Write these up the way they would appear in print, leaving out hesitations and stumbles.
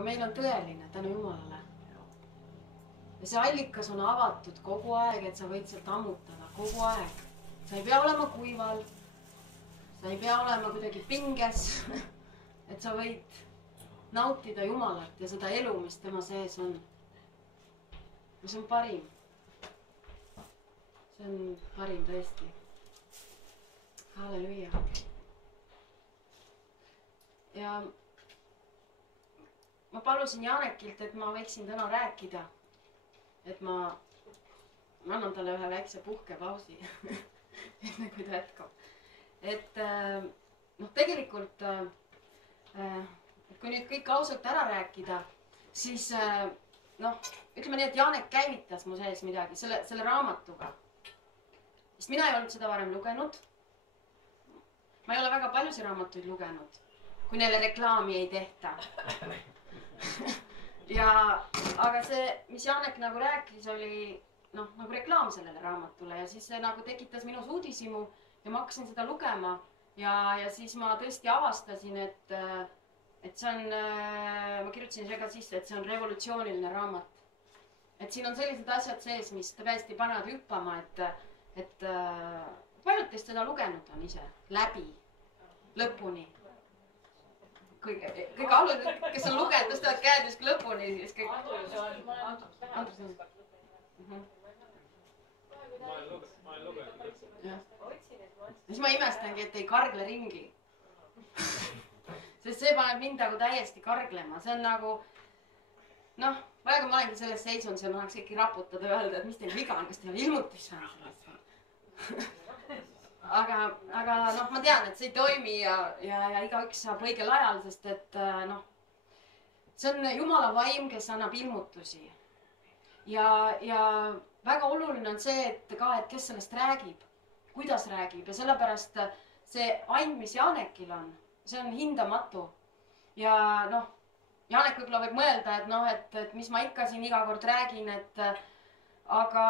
aga meil on tõeline tänu Jumalale. Ja see allikas on avatud kogu aeg, et sa võid sealt ammutada kogu aeg. Sa ei pea olema kuival, sa ei pea olema kuidagi pinges, et sa võid nautida Jumalat ja seda elu, mis tema sees on. Ja see on parim. See on parim tõesti. Halleluja. Ja ma palusin Janekilt, et ma võiksin täna rääkida. Et ma annan talle ühe väikse puhkepausi, enne kui ta jätkab. Et tegelikult, kui nüüd kõik ausalt ära rääkida, siis ütleme nii, et Janek käivitas mu sees midagi selle raamatuga. Sest mina ei olnud seda varem lugenud. Ma ei ole väga paljusid raamatuid lugenud, kui neile reklaami ei tehta. Aga see, mis Janek nagu rääkis, oli nagu reklaam sellele raamatule ja siis see nagu tekitas minus uudishimu ja ma hakkasin seda lugema ja siis ma tõesti avastasin, et see on, ma kirjutasin see ka sisse, et see on revolutsiooniline raamat. Et siin on sellised asjad sees, mis tõesti panevad hüppama, et paljud teist seda lugenud on ise läbi, lõpuni. Kõige alud, kes on lugenud, tõstavad käed just lõpuni. Andrus on. Ma olen lugenud. Siis ma imestangi, et ei kargle ringi. Sest see paneb mind nagu täiesti karglema. See on nagu, praegu ma olengi selles seisund, seal ma tahaks ikka raputada ja öelda, et mis teil viga on, kas teil ilmutis on sellest. Aga ma tean, et see ei toimi ja igaüks saab õigel ajal, sest et see on Jumala vaim, kes annab ilmutusi. Ja väga oluline on see, et kes sellest räägib, kuidas räägib ja sellepärast see and, mis Janekil on, see on hindamatu. Ja Janek võib-olla võib mõelda, et mis ma ikka siin iga kord räägin, aga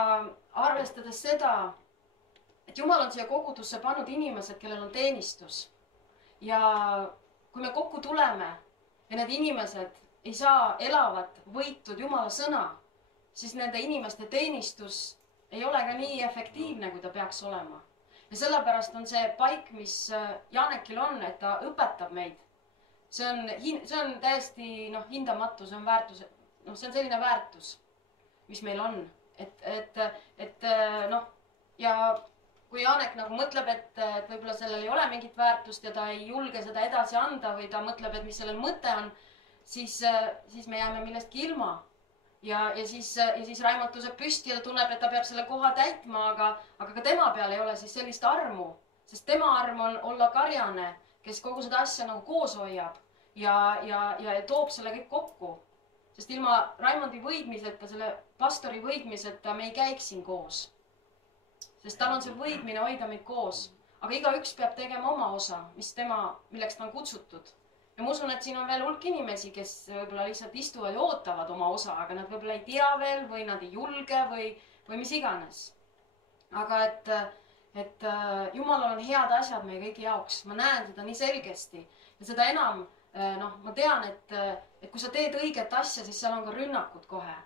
arvestades seda, et Jumal on siia kogudusse pannud inimesed, kellel on teenistus. Ja kui me kokku tuleme ja need inimesed ei saa elavat võitud Jumala sõna, siis nende inimeste teenistus ei ole ka nii efektiivne, kui ta peaks olema. Ja sellepärast on see paik, mis Janekil on, et ta õpetab meid. See on täiesti hindamatu, see on väärtus, see on selline väärtus, mis meil on. Ja kui Janek nagu mõtleb, et võib-olla sellel ei ole mingit väärtust ja ta ei julge seda edasi anda või ta mõtleb, et mis sellel mõte on, siis me jääme millestki ilma. Ja siis Raimond tõuseb püsti ja ta tunneb, et ta peab selle koha täitma, aga ka tema peal ei ole siis sellist armu. Sest tema arm on olla karjane, kes kogu seda asja nagu koos hoiab ja toob selle kõik kokku. Sest ilma Raimondi võidmiseta, selle pastori võidmiseta me ei käiks siin koos. Sest tal on see võidmine hoida meid koos. Aga igaüks peab tegema oma osa, milleks ta on kutsutud. Ja ma usun, et siin on veel hulk inimesi, kes võib-olla lihtsalt istuvad ja ootavad oma osa, aga nad võib-olla ei tea veel või nad ei julge või mis iganes. Aga et Jumalal on head asjad meie kõigi jaoks. Ma näen seda nii selgesti. Ja seda enam, ma tean, et kui sa teed õiget asja, siis seal on ka rünnakud kohe.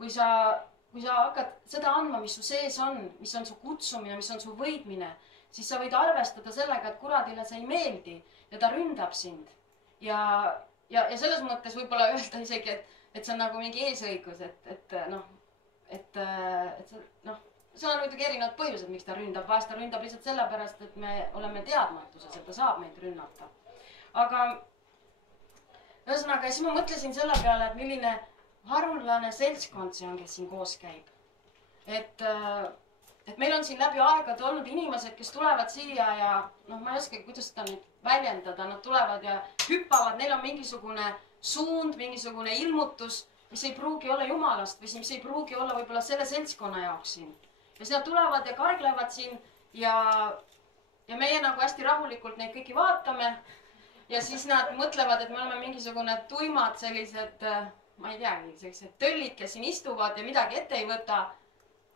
Kui sa hakkad seda andma, mis su sees on, mis on su kutsumine, mis on su võidmine, siis sa võid arvestada sellega, et kuradile see ei meeldi ja ta ründab sind. Ja selles mõttes võib-olla öelda isegi, et see on nagu mingi eesõigus, seal on muidugi erinevad põhjused, miks ta ründab. Vahest ta ründab lihtsalt sellepärast, et me oleme teadmatuses, et ta saab meid rünnata. Aga ühesõnaga, siis ma mõtlesin selle peale, et milline harulane seltskond see on, kes siin koos käib. Et meil on siin läbi aegade olnud inimesed, kes tulevad siia ja ma ei oskagi, kuidas seda nüüd väljendada. Nad tulevad ja hüppavad, neil on mingisugune suund, mingisugune ilmutus, mis ei pruugi olla Jumalast või mis ei pruugi olla võib-olla selle seltskonna jaoks siin. Ja siis nad tulevad ja karglevad siin ja meie nagu hästi rahulikult neid kõiki vaatame ja siis nad mõtlevad, et me oleme mingisugune tuimad sellised ma ei teagi, sellised töllid, kes siin istuvad ja midagi ette ei võta.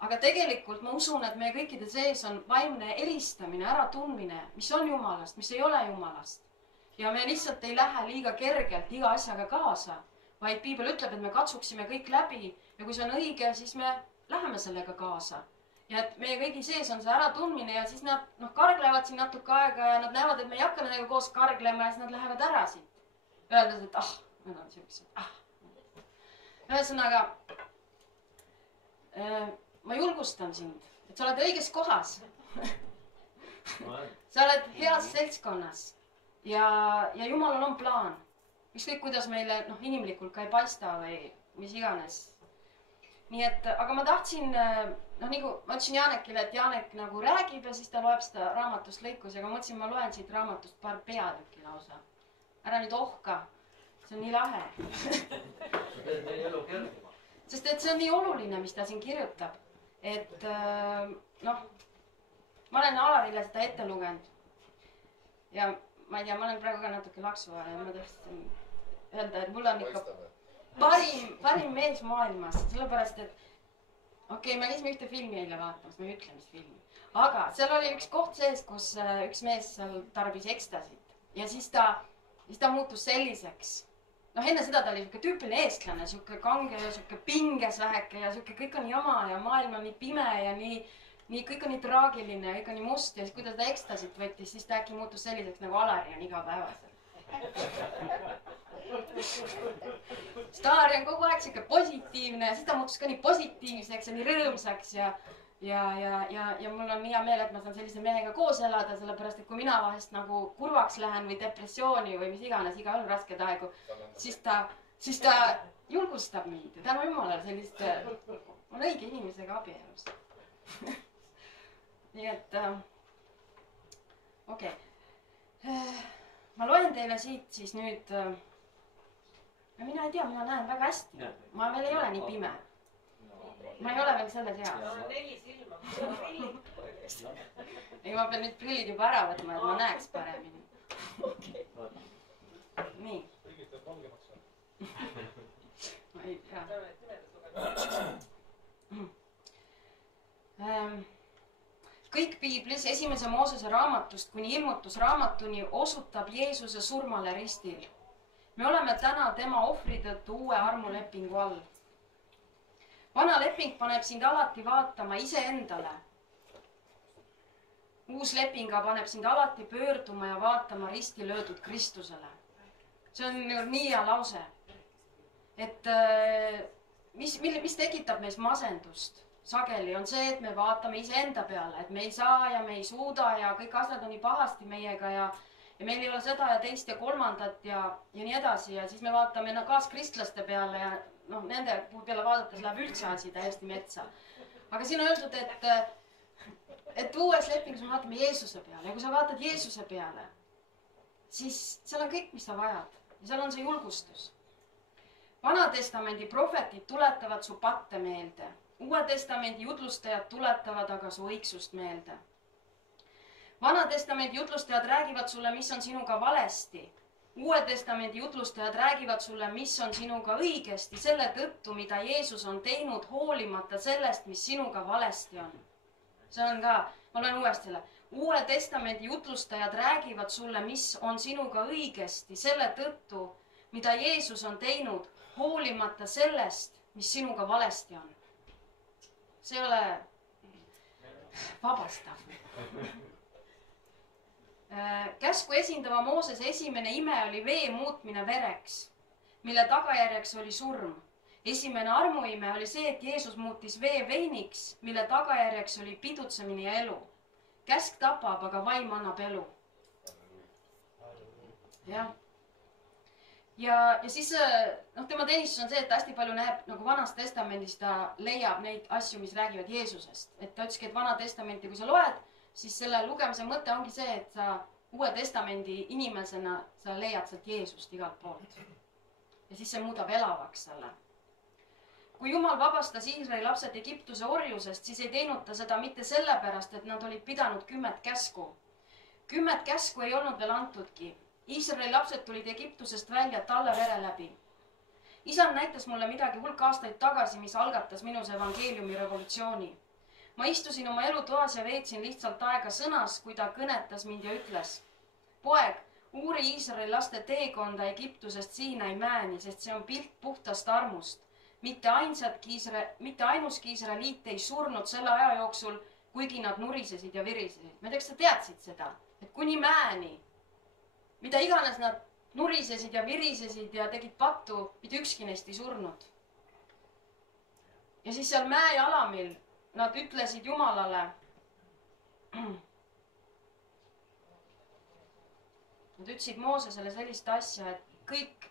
Aga tegelikult ma usun, et meie kõikide sees on vaimne eristamine, äratundmine, mis on Jumalast, mis ei ole Jumalast. Ja me lihtsalt ei lähe liiga kergelt iga asjaga kaasa, vaid piibel ütleb, et me katsuksime kõik läbi ja kui see on õige, siis me läheme sellega kaasa. Ja et meie kõigi sees on see äratundmine ja siis nad karglevad siin natuke aega ja nad näevad, et me ei hakka nendega koos karglema ja siis nad lähevad ära siit. Öeldes, et nad on siuksed, Ühesõnaga, ma julgustan sind, et sa oled õiges kohas. Sa oled heas seltskonnas ja Jumalal on plaan. Ükskõik, kuidas meile inimlikult ka ei paista või mis iganes. Nii et, aga ma tahtsin, nagu ma ütlesin Janekile, et Janek nagu räägib ja siis ta loeb seda raamatust lõikus ja ma mõtlesin, ma loen siit raamatust paar peatükki lausa. Ära nüüd ohka. See on nii lahe. Sest et see on nii oluline, mis ta siin kirjutab. Et ma olen Alarile seda ette lugenud. Ja ma ei tea, ma olen praegu ka natuke laksuval ja ma tahtsin öelda, et mul on ikka parim mees maailmas. Sellepärast, et me käisime ühte filmi eile vaatamas, ma ei ütle, mis filmi. Aga seal oli üks koht sees, kus üks mees seal tarbis ekstasit. Ja siis ta muutus selliseks. Enne seda ta oli siuke tüüpiline eestlane, siuke kange ja siuke pinges väheke ja siuke kõik on jama ja maailm on nii pime ja nii kõik on nii traagiline ja kõik on nii must ja siis kui ta seda ekstasit võttis, siis ta äkki muutus selliseks nagu Alari on igapäevasel. Sest Alari on kogu aeg siuke positiivne ja siis ta muutus ka nii positiivseks ja nii rõõmsaks ja mul on hea meel, et ma saan sellise mehega koos elada, sellepärast, et kui mina vahest nagu kurvaks lähen või depressiooni või mis iganes, iga on rasked aegu, siis ta julgustab mind ja tänu Jumalale sellist, on õige inimesega abielus. Nii et, okei. Ma loen teile siit siis nüüd, mina ei tea, mina näen väga hästi, ma veel ei ole nii pime. Ma ei ole veel selles heas. Ma olen 4 silma, ma olen prillid. Ei, ma pean nüüd prillid juba ära võtma, et ma näeks paremini. Nii. Prillid teeb valgemaks või? Ma ei tea. Kõik piiblis esimese Moosese raamatust kuni ilmutusraamatuni osutab Jeesuse surmale ristil. Me oleme täna tema ohvri tõttu uue armulepingu all. Vana leping paneb sind alati vaatama iseendale. Uus lepinga paneb sind alati pöörduma ja vaatama risti löödud Kristusele. See on nii hea lause. Et mis tekitab meis masendust sageli on see, et me vaatame iseenda peale, et me ei saa ja me ei suuda ja kõik asjad on nii pahasti meiega ja meil ei ole seda ja teist ja kolmandat ja nii edasi ja siis me vaatame kaaskristlaste peale ja nende peale vaadates läheb üldse asi täiesti metsa. Aga siin on öeldud, et uues lepingus me vaatame Jeesuse peale ja kui sa vaatad Jeesuse peale, siis seal on kõik, mis sa vajad ja seal on see julgustus. Vana testamendi prohvetid tuletavad su patte meelde. Uue testamendi jutlustajad tuletavad aga su õigsust meelde. Vana testamendi jutlustajad räägivad sulle, mis on sinuga valesti. Uue testamendi jutlustajad räägivad sulle, mis on sinuga õigesti, selle tõttu, mida Jeesus on teinud hoolimata sellest, mis sinuga valesti on. See on ka, ma loen uuesti selle. Uue testamendi jutlustajad räägivad sulle, mis on sinuga õigesti, selle tõttu, mida Jeesus on teinud hoolimata sellest, mis sinuga valesti on. See ei ole vabastav. Käsku esindava Moosese esimene ime oli vee muutmine vereks, mille tagajärjeks oli surm. Esimene armuime oli see, et Jeesus muutis vee veiniks, mille tagajärjeks oli pidutsemine ja elu. Käsk tapab, aga vaim annab elu. Jah. Ja siis tema teenistus on see, et hästi palju näeb nagu Vanas testamendis ta leiab neid asju, mis räägivad Jeesusest. Et ta ütleski, et Vana testamenti, kui sa loed, siis selle lugemise mõte ongi see, et sa Uue testamendi inimesena sa leiad sealt Jeesust igalt poolt. Ja siis see muudab elavaks selle. Kui Jumal vabastas Iisraeli lapsed Egiptuse orjusest, siis ei teinud ta seda mitte sellepärast, et nad olid pidanud 10 käsku. 10 käsku ei olnud veel antudki. Iisraeli lapsed tulid Egiptusest välja talle vere läbi. Isand näitas mulle midagi hulk aastaid tagasi, mis algatas minus evangeeliumi revolutsiooni. Ma istusin oma elutoas ja veetsin lihtsalt aega sõnas, kui ta kõnetas mind ja ütles: Poeg, uuri Iisraeli laste teekonda Egiptusest Siinai mäeni, sest see on pilt puhtast armust. Mitte ainuski Iisraeliit ei surnud selle aja jooksul, kuigi nad nurisesid ja virisesid. Ma ei tea, kas sa teadsid seda, et kuni mäeni, mida iganes nad nurisesid ja virisesid ja tegid pattu, mitte ükski neist ei surnud. Ja siis seal mäe jalamil nad ütlesid Jumalale, nad ütlesid Moosesele sellist asja, et kõik,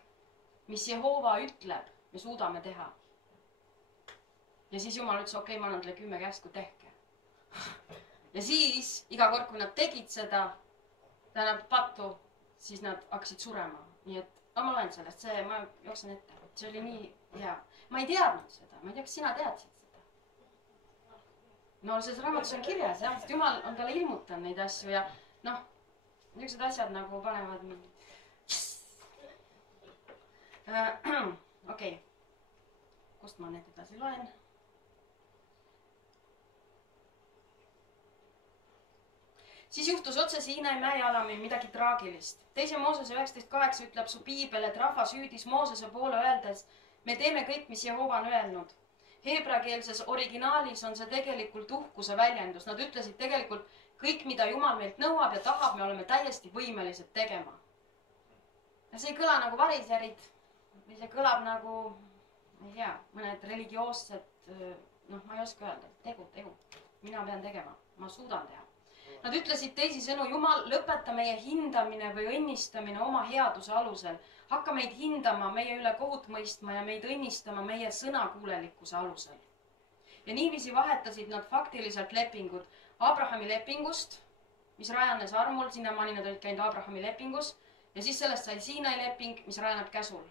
mis Jehova ütleb, me suudame teha. Ja siis Jumal ütles, okei, ma annan teile 10 käsku, tehke. Ja siis iga kord, kui nad tegid seda, tähendab pattu, siis nad hakkasid surema. Nii et, ma loen sellest, ma jooksen ette. See oli nii hea. Ma ei teadnud seda. Ma ei tea, kas sina teadsid seda? No, selles raamatus on kirjas, jah, sest Jumal on talle ilmutanud neid asju ja noh, niisugused asjad nagu panevad mind. Okei. Kust ma need edasi loen? Siis juhtus otse Siinai mäe jalamil midagi traagilist. 2. Moosese 19.8 ütleb su piibel, et rahvas hüüdis Moosese poole öeldes, me teeme kõik, mis Jehova on öelnud. Heebrakeelses originaalis on see tegelikult uhkuse väljendus. Nad ütlesid tegelikult kõik, mida Jumal meilt nõuab ja tahab, me oleme täiesti võimelised tegema. Ja see ei kõla nagu variserid, või see kõlab nagu, ma ei tea, mõned religioossed, ma ei oska öelda, tegu. Mina pean tegema, ma suudan teha. Nad ütlesid teisisõnu, Jumal, lõpeta meie hindamine või õnnistamine oma headuse alusel. Hakka meid hindama, meie üle kohut mõistma ja meid õnnistama meie sõnakuulelikkuse alusel. Ja niiviisi vahetasid nad faktiliselt lepingud Abrahami lepingust, mis rajanes armul, sinnamaani nad olid käinud Abrahami lepingus, ja siis sellest sai Siinai leping, mis rajaneb käsul.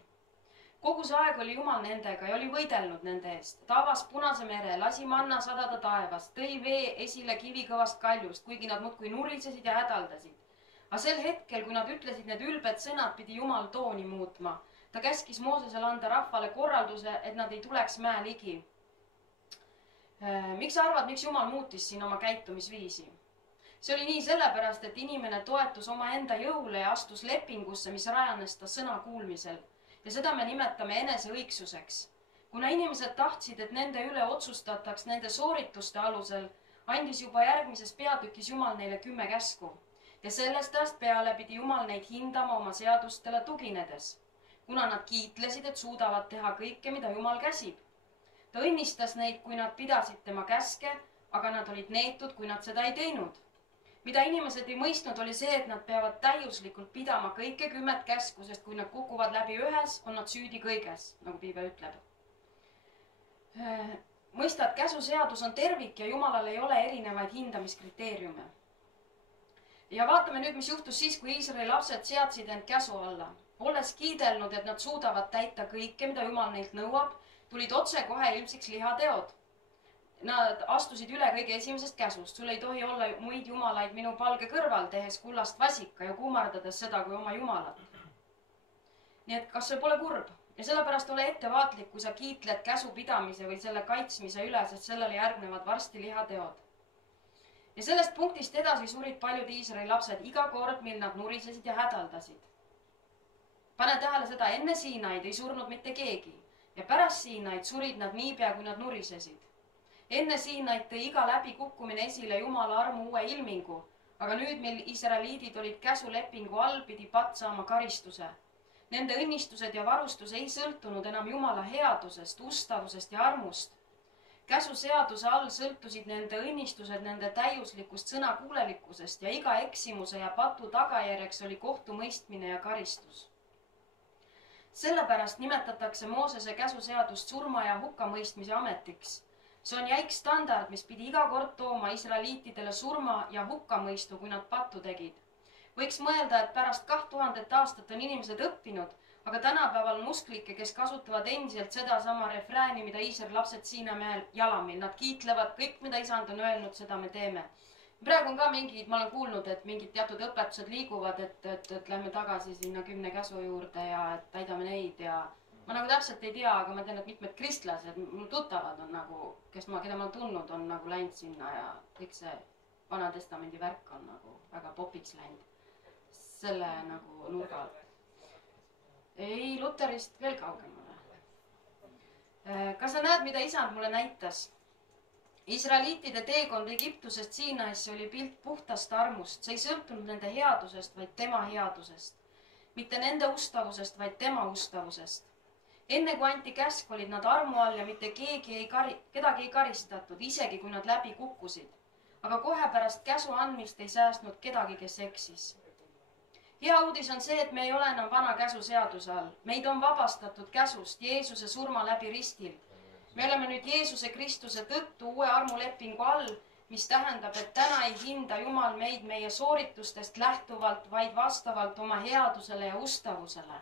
Kogu see aeg oli Jumal nendega ja oli võidelnud nende eest. Ta avas Punase mere, lasi manna sadada taevast, tõi vee esile kivikõvast kaljust, kuigi nad muudkui nurisesid ja hädaldasid. Aga sel hetkel, kui nad ütlesid need ülbed sõnad, pidi Jumal tooni muutma. Ta käskis Moosesele anda rahvale korralduse, et nad ei tuleks mäe ligi. Miks sa arvad, miks Jumal muutis siin oma käitumisviisi? See oli nii sellepärast, et inimene toetus oma enda jõule ja astus lepingusse, mis rajanes ta sõna kuulmisel. Ja seda me nimetame eneseõigsuseks. Kuna inimesed tahtsid, et nende üle otsustataks nende soorituste alusel, andis juba järgmises peatükis Jumal neile 10 käsku. Ja sellest ajast peale pidi Jumal neid hindama oma seadustele tuginedes, kuna nad kiitlesid, et suudavad teha kõike, mida Jumal käsib. Ta õnnistas neid, kui nad pidasid tema käske, aga nad olid neetud, kui nad seda ei teinud. Mida inimesed ei mõistnud, oli see, et nad peavad täiuslikult pidama kõike 10 käsku, sest kui nad kukuvad läbi ühes, on nad süüdi kõiges, nagu piibel ütleb. Mõista, et käsuseadus on tervik ja Jumalal ei ole erinevaid hindamiskriteeriume. Ja vaatame nüüd, mis juhtus siis, kui Iisraeli lapsed seadsid end käsu alla. Olles kiidelnud, et nad suudavad täita kõike, mida Jumal neilt nõuab, tulid otse kohe ilmsiks lihateod. Nad astusid üle kõige esimesest käsust. Sul ei tohi olla muid jumalaid minu palge kõrval, tehes kullast vasika ja kummardades seda kui oma jumalat. Nii et kas see pole kurb? Ja sellepärast ole ettevaatlik, kui sa kiitled käsu pidamise või selle kaitsmise üle, sest sellele järgnevad varsti lihateod. Ja sellest punktist edasi surid paljud Iisraeli lapsed iga kord, mil nad nurisesid ja hädaldasid. Pane tähele seda, enne Siinaid ei surnud mitte keegi ja pärast Siinaid surid nad niipea, kui nad nurisesid. Enne Siinaid tõi iga läbikukkumine esile Jumala armu uue ilmingu, aga nüüd, mil Iisraeliidid olid käsulepingu all, pidi patt saama karistuse. Nende õnnistused ja varustus ei sõltunud enam Jumala headusest, ustavusest ja armust. Käsuseaduse all sõltusid nende õnnistused nende täiuslikust sõnakuulelikkusest ja iga eksimuse ja patu tagajärjeks oli kohtumõistmine ja karistus. Sellepärast nimetatakse Moosese käsuseadust surma ja hukkamõistmise ametiks. See on jäik standard, mis pidi iga kord tooma Iisraeliitidele surma ja hukkamõistu, kui nad pattu tegid. Võiks mõelda, et pärast 2000 aastat on inimesed õppinud, aga tänapäeval on usklikke, kes kasutavad endiselt sedasama refrääni, mida Iisraeli lapsed Siinai jalamil. Nad kiitlevad kõik, mida isand on öelnud, seda me teeme. Praegu on ka mingid, ma olen kuulnud, et mingid teatud õpetused liiguvad, et lähme tagasi sinna 10 käsu juurde ja et täidame neid ja ma nagu täpselt ei tea, aga ma tean, et mitmed kristlased, mul tuttavad on nagu, keda ma olen tundnud, on nagu läinud sinna ja kõik see Vana Testamendi värk on nagu väga popiks läinud. selle nagu nurga alt. Ei, Luterist veel kaugemale. Kas sa näed, mida isand mulle näitas? Israeliitide teekond Egiptusest Siinaisse oli pilt puhtast armust. See ei sõltunud nende headusest, vaid tema headusest. Mitte nende ustavusest, vaid tema ustavusest. Enne kui anti käsk, olid nad armu all ja mitte kedagi ei karistatud, isegi kui nad läbi kukkusid. Aga kohe pärast käsu andmist ei säästnud kedagi, kes eksis. Hea uudis on see, et me ei ole enam vana käsu seaduse all. Meid on vabastatud käsust Jeesuse surma läbi ristil. Me oleme nüüd Jeesuse Kristuse tõttu uue armulepingu all, mis tähendab, et täna ei hinda Jumal meid meie sooritustest lähtuvalt, vaid vastavalt oma headusele ja ustavusele.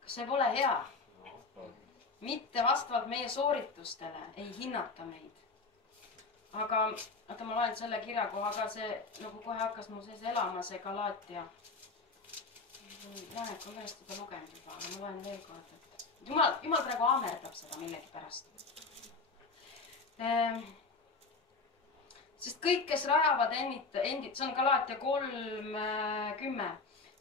Kas see pole hea? Mitte vastavalt meie sooritustele ei hinnata meid. Aga ma loen selle kirjakoha ka, see nagu kohe hakkas mul sees elama, see Galaatia. Janek on ühest juba lugenud juba, aga ma loen veel kord, et Jumal praegu aamerdab seda millegi pärast. Sest kõik, kes rajavad endid, see on Galaatia 3:10,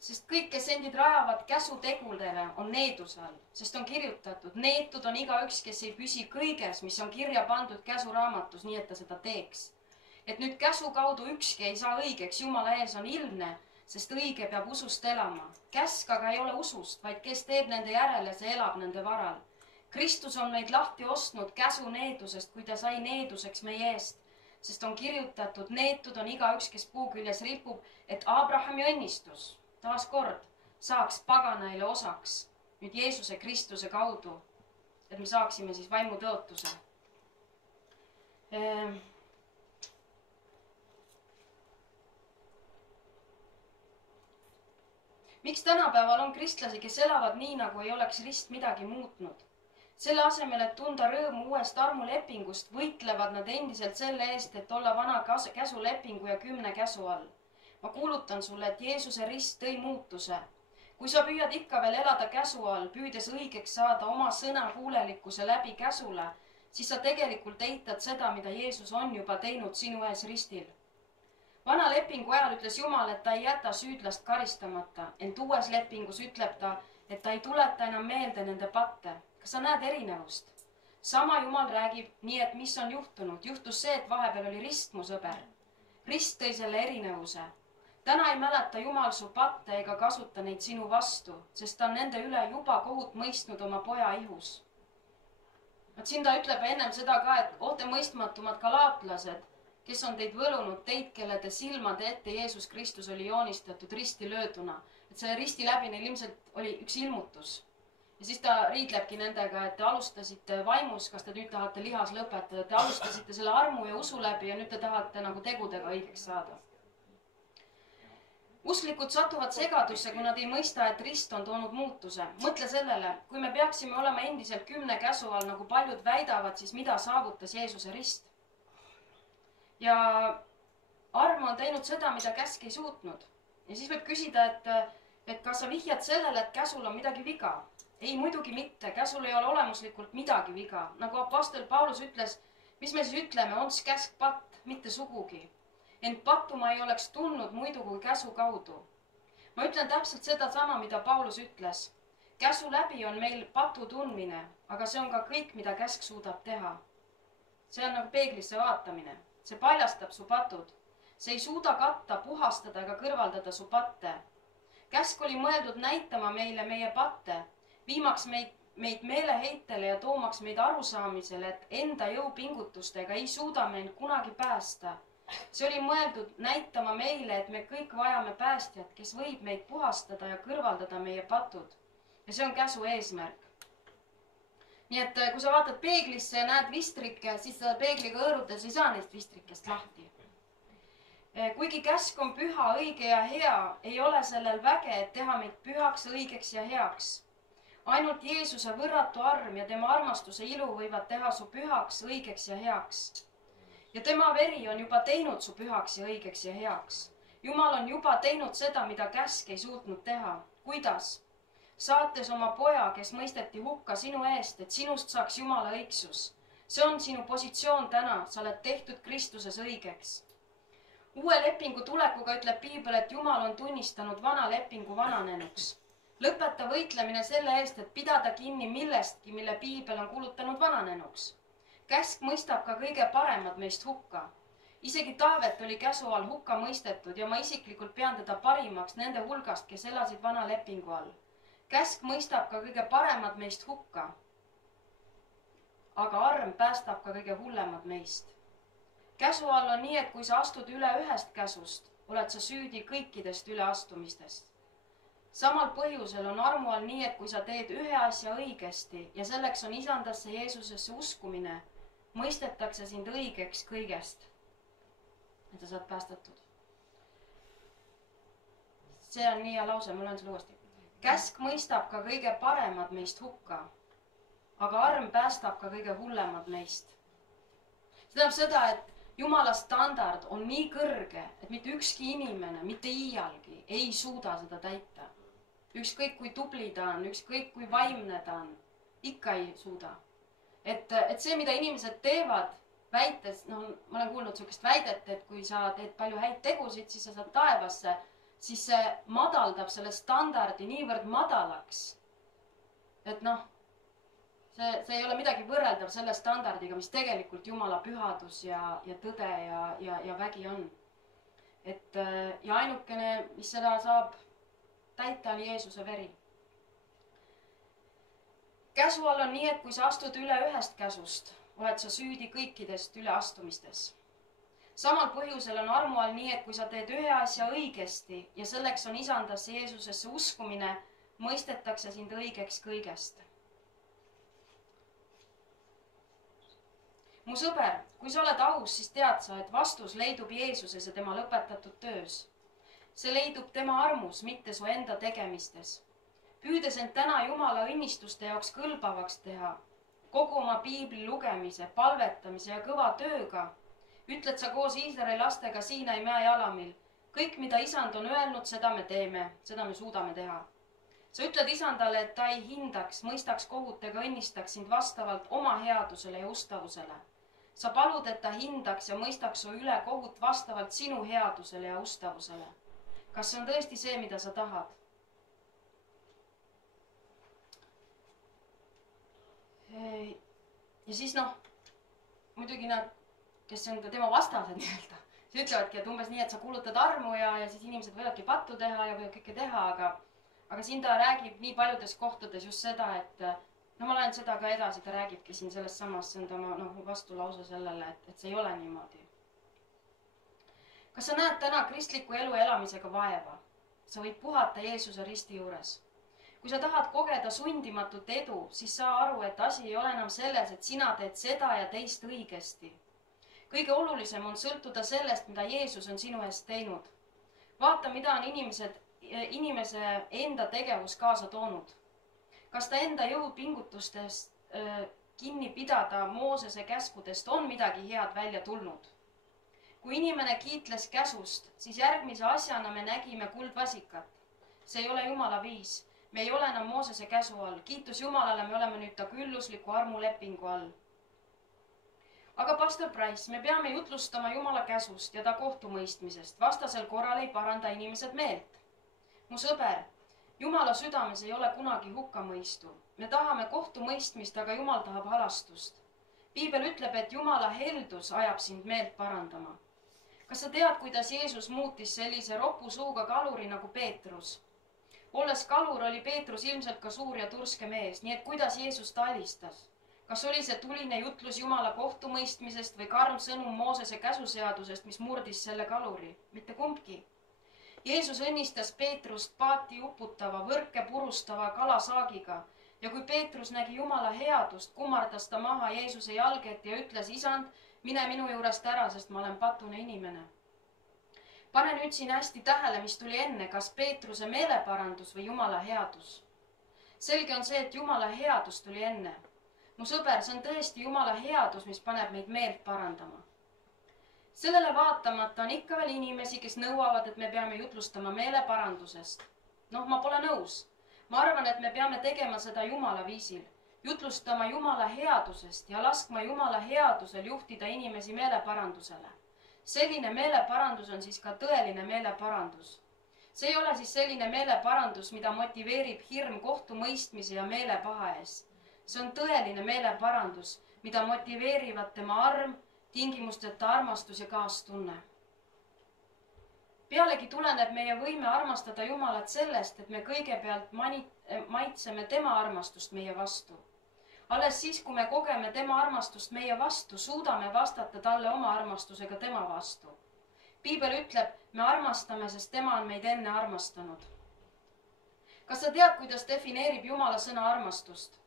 sest kõik, kes endid rajavad käsutegudele, on needuse all, sest on kirjutatud, neetud on igaüks, kes ei püsi kõiges, mis on kirja pandud käsuraamatus, nii et ta seda teeks. Et nüüd käsu kaudu ükski ei saa õigeks Jumala ees on ilmne, sest õige peab usust elama. Käsk aga ei ole usust, vaid kes teeb nende järele, see elab nende varal. Kristus on meid lahti ostnud käsu needusest, kui ta sai needuseks meie eest, sest on kirjutatud, neetud on igaüks, kes puu küljes ripub, et Abrahami õnnistus, taas kord, saaks paganaile osaks nüüd Jeesuse Kristuse kaudu, et me saaksime siis vaimu tõotuse. Miks tänapäeval on kristlasi, kes elavad nii, nagu ei oleks rist midagi muutnud? Selle asemel, et tunda rõõmu uuest armulepingust, võitlevad nad endiselt selle eest, et olla vana käsulepingu ja 10 käsu all. Ma kuulutan sulle, et Jeesuse rist tõi muutuse. Kui sa püüad ikka veel elada käsu all, püüdes õigeks saada oma sõna kuulelikkuse läbi käsule, siis sa tegelikult eitad seda, mida Jeesus on juba teinud sinu ees ristil. Vana lepingu ajal ütles Jumal, et ta ei jäta süüdlast karistamata, ent uues lepingus ütleb ta, et ta ei tuleta enam meelde nende patte. Kas sa näed erinevust? Sama Jumal räägib nii, et mis on juhtunud. Juhtus see, et vahepeal oli rist, mu sõber. Rist tõi selle erinevuse. Täna ei mäleta Jumal su patte ega kasuta neid sinu vastu, sest ta on nende üle juba kohut mõistnud oma poja ihus. Siin ta ütleb ennem seda ka, et oote mõistmatumad galaatlased, kes on teid võlunud, teid, kelle te silmade ette Jeesus Kristus oli joonistatud risti lööduna. Et selle risti läbi neil ilmselt oli üks ilmutus. Ja siis ta riidlebki nendega, et te alustasite vaimus, kas te nüüd tahate lihas lõpetada. Te alustasite selle armu ja usu läbi ja nüüd te tahate nagu tegudega õigeks saada. Usklikud satuvad segadusse, kui nad ei mõista, et rist on toonud muutuse. Mõtle sellele, kui me peaksime olema endiselt 10 käsu all, nagu paljud väidavad, siis mida saavutas Jeesuse rist? Ja arm on teinud seda, mida käsk ei suutnud. Ja siis võib küsida, et kas sa vihjad sellele, et käsul on midagi viga? Ei, muidugi mitte. Käsul ei ole olemuslikult midagi viga. Nagu apostel Paulus ütles, mis me siis ütleme, on käsk patt, mitte sugugi. Ent pattu ma ei oleks tundnud muidu kui käsu kaudu. Ma ütlen täpselt seda sama, mida Paulus ütles. Käsu läbi on meil patu tundmine, aga see on ka kõik, mida käsk suudab teha. See on nagu peeglisse vaatamine. See paljastab su patud. See ei suuda katta, puhastada ega kõrvaldada su patte. Käsk oli mõeldud näitama meile meie patte, viimaks meid meeleheitele ja toomaks meid arusaamisele, et enda jõupingutustega ei suuda meid kunagi päästa. See oli mõeldud näitama meile, et me kõik vajame päästjat, kes võib meid puhastada ja kõrvaldada meie patud. Ja see on käsu eesmärk. Nii et kui sa vaatad peeglisse ja näed vistrikke, siis sa peegliga õõrutades ei saa neist vistrikest lahti. Kuigi käsk on püha, õige ja hea, ei ole sellel väge, et teha meid pühaks, õigeks ja heaks. Ainult Jeesuse võrratu arm ja tema armastuse ilu võivad teha su pühaks, õigeks ja heaks. Ja tema veri on juba teinud su pühaks ja õigeks ja heaks. Jumal on juba teinud seda, mida käsk ei suutnud teha. Kuidas? Saates oma poja, kes mõisteti hukka sinu eest, et sinust saaks Jumala õigsus. See on sinu positsioon täna, sa oled tehtud Kristuses õigeks. Uue lepingu tulekuga ütleb piibel, et Jumal on tunnistanud vana lepingu vananenuks. Lõpeta võitlemine selle eest, et pidada kinni millestki, mille piibel on kuulutanud vananenuks. Käsk mõistab ka kõige paremad meist hukka. Isegi Taavet oli käsu all hukka mõistetud ja ma isiklikult pean teda parimaks nende hulgast, kes elasid vana lepingu all. Käsk mõistab ka kõige paremad meist hukka. Aga arm päästab ka kõige hullemad meist. Käsu all on nii, et kui sa astud üle ühest käsust, oled sa süüdi kõikidest üleastumistest. Samal põhjusel on armu all nii, et kui sa teed ühe asja õigesti ja selleks on isandasse Jeesusesse uskumine, mõistetakse sind õigeks kõigest, et sa saad päästetud. See on nii hea lause, ma loen selle uuesti. Käsk mõistab ka kõige paremad meist hukka, aga arm päästab ka kõige hullemad meist. See tähendab seda, et Jumala standard on nii kõrge, et mitte ükski inimene, mitte iialgi ei suuda seda täita. Ükskõik kui tubli ta on, ükskõik kui vaimne ta on, ikka ei suuda. Et see, mida inimesed teevad, väites, ma olen kuulnud sellist väidet, et kui sa teed palju häid tegusid, siis sa saad taevasse, siis see madaldab selle standardi niivõrd madalaks, et see ei ole midagi võrreldav selle standardiga, mis tegelikult Jumala pühadus ja tõde ja vägi on. Ja ainukene, mis seda saab täita, on Jeesuse veri. Käsu all on nii, et kui sa astud üle ühest käsust, oled sa süüdi kõikidest üleastumistes. Samal põhjusel on armu all nii, et kui sa teed ühe asja õigesti ja selleks on isandasse Jeesusesse uskumine, mõistetakse sind õigeks kõigest. Mu sõber, kui sa oled aus, siis tead sa, et vastus leidub Jeesuses ja tema lõpetatud töös. See leidub tema armus, mitte su enda tegemistes. Püüdes end täna Jumala õnnistuste jaoks kõlbavaks teha, kogu oma piibli lugemise, palvetamise ja kõva tööga, ütled sa koos Iisraeli lastega Siinai mäe jalamil. Kõik, mida isand on öelnud, seda me teeme, seda me suudame teha. Sa ütled isandale, et ta ei hindaks, mõistaks kohut ega õnnistaks sind vastavalt oma headusele ja ustavusele. Sa palud, et ta hindaks ja mõistaks su üle kohut vastavalt sinu headusele ja ustavusele. Kas see on tõesti see, mida sa tahad? Ja siis muidugi nad, kes on tema vastased nii-öelda, siis ütlevadki, et umbes nii, et sa kuulutad armu ja siis inimesed võivadki pattu teha ja võivad kõike teha, aga siin ta räägib nii paljudes kohtades just seda, et ma loen seda ka edasi, ta räägibki siin selles samas, see on tema vastulause sellele, et see ei ole niimoodi. Kas sa näed täna kristliku elu elamisega vaeva? Sa võid puhata Jeesuse risti juures. Kui sa tahad kogeda sundimatut edu, siis saa aru, et asi ei ole enam selles, et sina teed seda ja teist õigesti. Kõige olulisem on sõltuda sellest, mida Jeesus on sinu eest teinud. Vaata, mida on inimese enda tegevus kaasa toonud. Kas ta enda jõupingutustest kinni pidada Moosese käskudest on midagi head välja tulnud? Kui inimene kiitles käsust, siis järgmise asjana me nägime kuldvasikat. See ei ole Jumala viis. Me ei ole enam Moosese käsu all. Kiitus Jumalale, me oleme nüüd ta küllusliku armulepingu all. Aga pastor Price, me peame jutlustama Jumala käsust ja ta kohtumõistmisest. Vastasel korral ei paranda inimesed meelt. Mu sõber, Jumala südames ei ole kunagi hukkamõistu. Me tahame kohtumõistmist, aga Jumal tahab halastust. Piibel ütleb, et Jumala heldus ajab sind meelt parandama. Kas sa tead, kuidas Jeesus muutis sellise ropu suuga kaluri nagu Peetrus? Olles kalur oli Peetrus ilmselt ka suur ja turske mees, nii et kuidas Jeesus ta alistas? Kas oli see tuline jutlus Jumala kohtumõistmisest või karm sõnum Moosese käsuseadusest, mis murdis selle kaluri? Mitte kumbki. Jeesus õnnistas Peetrust paati uputava, võrke purustava kalasaagiga ja kui Peetrus nägi Jumala headust, kummardas ta maha Jeesuse jalget ja ütles, isand, mine minu juurest ära, sest ma olen patune inimene. Pane nüüd siin hästi tähele, mis tuli enne, kas Peetruse meeleparandus või Jumala headus. Selge on see, et Jumala headus tuli enne. Mu sõber, see on tõesti Jumala headus, mis paneb meid meelt parandama. Sellele vaatamata on ikka veel inimesi, kes nõuavad, et me peame jutlustama meeleparandusest. Ma pole nõus. Ma arvan, et me peame tegema seda Jumala viisil. Jutlustama Jumala headusest ja laskma Jumala headusel juhtida inimesi meeleparandusele. selline meeleparandus on siis ka tõeline meeleparandus. See ei ole siis selline meeleparandus, mida motiveerib hirm kohtumõistmise ja meelepaha ees. See on tõeline meeleparandus, mida motiveerivad tema arm, tingimusteta armastus ja kaastunne. Pealegi tuleneb meie võime armastada Jumalat sellest, et me kõigepealt maitseme tema armastust meie vastu. Alles siis, kui me kogeme tema armastust meie vastu, suudame vastata talle oma armastusega tema vastu. Piibel ütleb, me armastame, sest tema on meid enne armastanud. Kas sa tead, kuidas defineerib Jumala sõna armastust?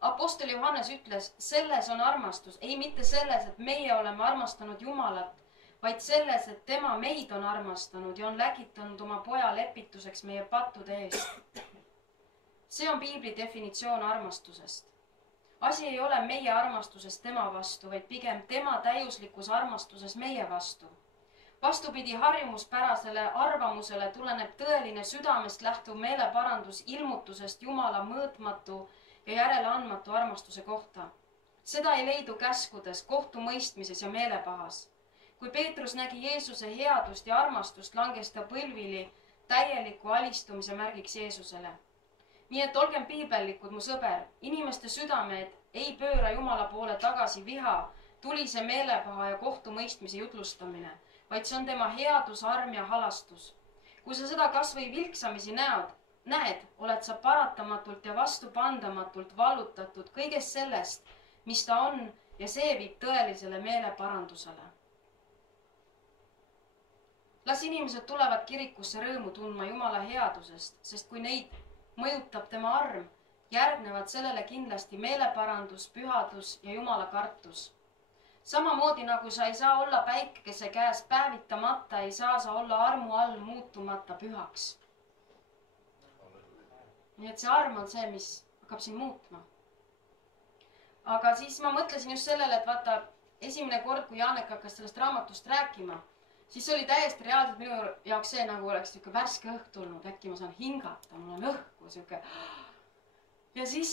Apostel Johannes ütles, selles on armastus, ei mitte selles, et meie oleme armastanud Jumalat, vaid selles, et tema meid on armastanud ja on läkitanud oma poja lepituseks meie pattude eest. See on Piibli definitsioon armastusest. Asi ei ole meie armastuses tema vastu, vaid pigem tema täiuslikus armastuses meie vastu. Vastupidi harjumuspärasele arvamusele tuleneb tõeline südamest lähtuv meeleparandus ilmutusest Jumala mõõtmatu ja järeleandmatu armastuse kohta. Seda ei leidu käskudes, kohtumõistmises ja meelepahas. Kui Peetrus nägi Jeesuse headust ja armastust, langes ta põlvili täieliku alistumise märgiks Jeesusele. Nii et olgem piibellikud, mu sõber, inimeste südamed ei pööra Jumala poole tagasi viha, tulise meelepaha ja kohtumõistmise jutlustamine, vaid see on tema headus, arm ja halastus. Kui sa seda kas või vilksamisi näed, oled sa paratamatult ja vastupandamatult vallutatud kõigest sellest, mis ta on ja see viib tõelisele meeleparandusele. Las inimesed tulevad kirikusse rõõmu tundma Jumala headusest, sest kui neid mõjutab tema arm, järgnevad sellele kindlasti meeleparandus, pühadus ja Jumala kartus. Samamoodi nagu sa ei saa olla päikese käes päevitamata, ei saa sa olla armu all muutumata pühaks. Nii et see arm on see, mis hakkab sind muutma. Aga siis ma mõtlesin just sellele, et vaata, esimene kord, kui Janek hakkas sellest raamatust rääkima, siis oli täiesti reaalselt minu jaoks see, nagu oleks siuke värske õhk tulnud, äkki ma saan hingata, mul on õhku siuke. Ja siis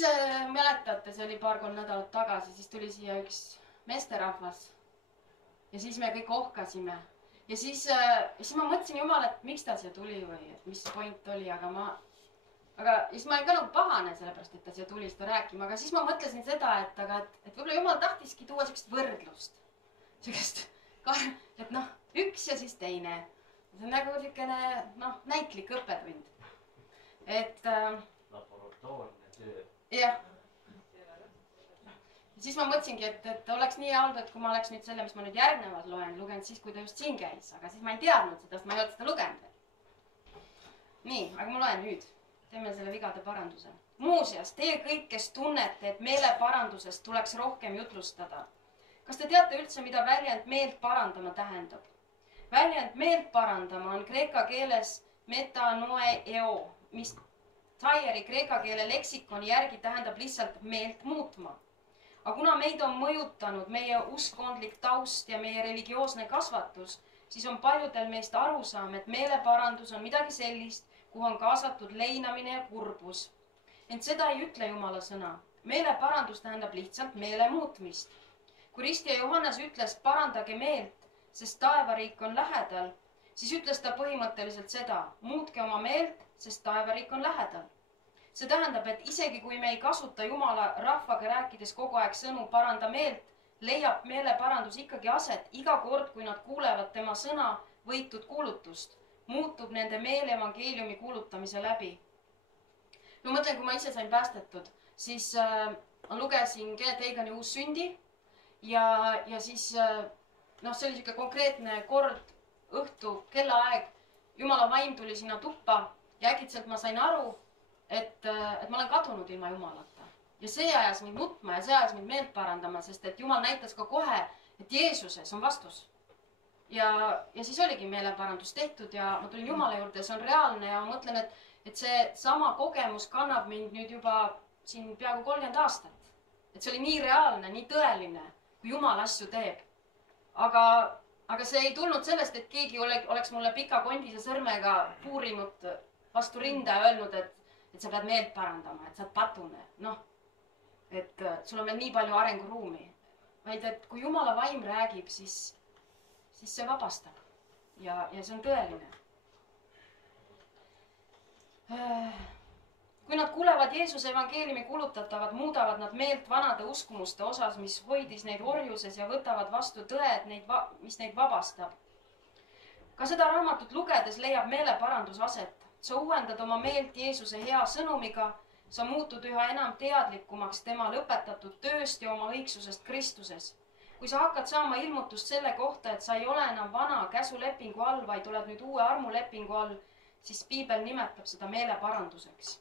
mäletate, see oli paar-kolm nädalat tagasi, siis tuli siia üks meesterahvas ja siis me kõik ohkasime. Ja siis ma mõtlesin Jumal, et miks ta siia tuli või et mis point oli, aga siis ma olin ka nagu pahane sellepärast, et ta siia tuli seda rääkima, aga siis ma mõtlesin seda, et võib-olla Jumal tahtiski tuua siukest võrdlust. Siukest, et noh, üks ja siis teine. See on nagu siukene, näitlik õppetund. Et laboratoorne töö. Jah. Ja siis ma mõtlesingi, et oleks nii halb, et kui ma oleks nüüd selle, mis ma nüüd järgnevalt lugenud siis, kui ta just siin käis. Aga siis ma ei teadnud seda, sest ma ei olnud seda lugenud. Nii, aga ma loen nüüd. Teeme selle vigade paranduse. Muuseas, teie kõik, kes tunnete, et meeleparandusest tuleks rohkem jutlustada. Kas te teate üldse, mida väljend meelt parandama tähendab? Väljend meelt parandama on kreeka keeles metanoeo, mis Tyeri kreeka keele leksikoni järgi tähendab lihtsalt meelt muutma. Aga kuna meid on mõjutanud meie uskondlik taust ja meie religioosne kasvatus, siis on paljudel meist arusaam, et meeleparandus on midagi sellist, kuhu on kaasatud leinamine ja kurbus. Ent seda ei ütle Jumala sõna. Meeleparandus tähendab lihtsalt meele muutmist. Kui Risti ja Johannes ütles, parandage meelt, sest taevariik on lähedal, siis ütles ta põhimõtteliselt seda, muutke oma meelt, sest taevariik on lähedal. See tähendab, et isegi kui me ei kasuta Jumala rahvaga rääkides kogu aeg sõnu paranda meelt, leiab meeleparandus ikkagi aset iga kord, kui nad kuulevad tema sõna võitud kuulutust, muutub nende meel evangeeliumi kuulutamise läbi. Ma mõtlen, kui ma ise sain päästetud, siis ma lugesin Kenneth Hagini Uus sündi ja siis see oli siuke konkreetne kord õhtu kellaaeg. Jumala vaim tuli sinna tuppa ja äkitselt ma sain aru, et ma olen kadunud ilma Jumalata. Ja see ajas mind nutma ja see ajas mind meelt parandama, sest et Jumal näitas ka kohe, et Jeesuses on vastus. Ja siis oligi meeleparandus tehtud ja ma tulin Jumala juurde ja see on reaalne ja ma mõtlen, et see sama kogemus kannab mind nüüd juba siin peaaegu 30 aastat. Et see oli nii reaalne, nii tõeline, kui Jumal asju teeb. Aga see ei tulnud sellest, et keegi oleks mulle pika kondise sõrmega puurinud vastu rinda ja öelnud, et sa pead meelt parandama, et sa oled patune. Et sul on veel nii palju arenguruumi. Vaid, et kui Jumala vaim räägib, siis siis see vabastab ja see on tõeline. Kui nad kuulevad Jeesuse evangeeliumi kuulutatavat, muudavad nad meelt vanade uskumuste osas, mis hoidis neid orjuses ja võtavad vastu tõed, mis neid vabastab. Ka seda raamatut lugedes leiab meeleparandus aset. Sa uuendad oma meelt Jeesuse hea sõnumiga, sa muutud üha enam teadlikumaks tema lõpetatud tööst ja oma õigsusest Kristuses. Kui sa hakkad saama ilmutust selle kohta, et sa ei ole enam vana käsulepingu all, vaid oled nüüd uue armulepingu all, siis piibel nimetab seda meeleparanduseks.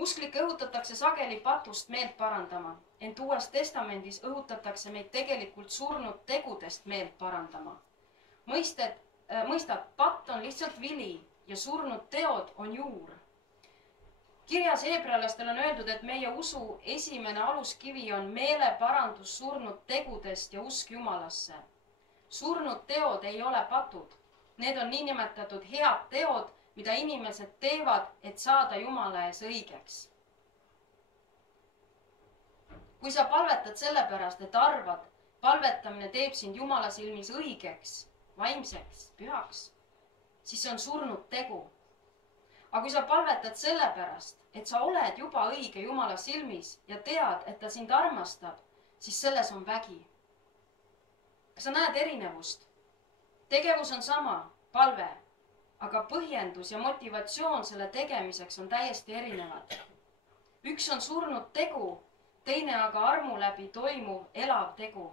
Usklikke õhutatakse sageli patust meelt parandama, ent Uues Testamendis õhutatakse meid tegelikult surnud tegudest meelt parandama. Mõistad, patt on lihtsalt vili ja surnud teod on juur. Kirjas heebrealastel on öeldud, et meie usu esimene aluskivi on meeleparandus surnud tegudest ja usk Jumalasse. Surnud teod ei ole patud. Need on niinimetatud head teod, mida inimesed teevad, et saada Jumala ees õigeks. Kui sa palvetad sellepärast, et arvad, palvetamine teeb sind Jumala silmis õigeks, vaimseks, pühaks, siis see on surnud tegu. Aga kui sa palvetad sellepärast, et sa oled juba õige Jumala silmis ja tead, et ta sind armastab, siis selles on vägi. Kas sa näed erinevust? Tegevus on sama, palve, aga põhjendus ja motivatsioon selle tegemiseks on täiesti erinevad. Üks on surnud tegu, teine aga armu läbi toimuv elav tegu.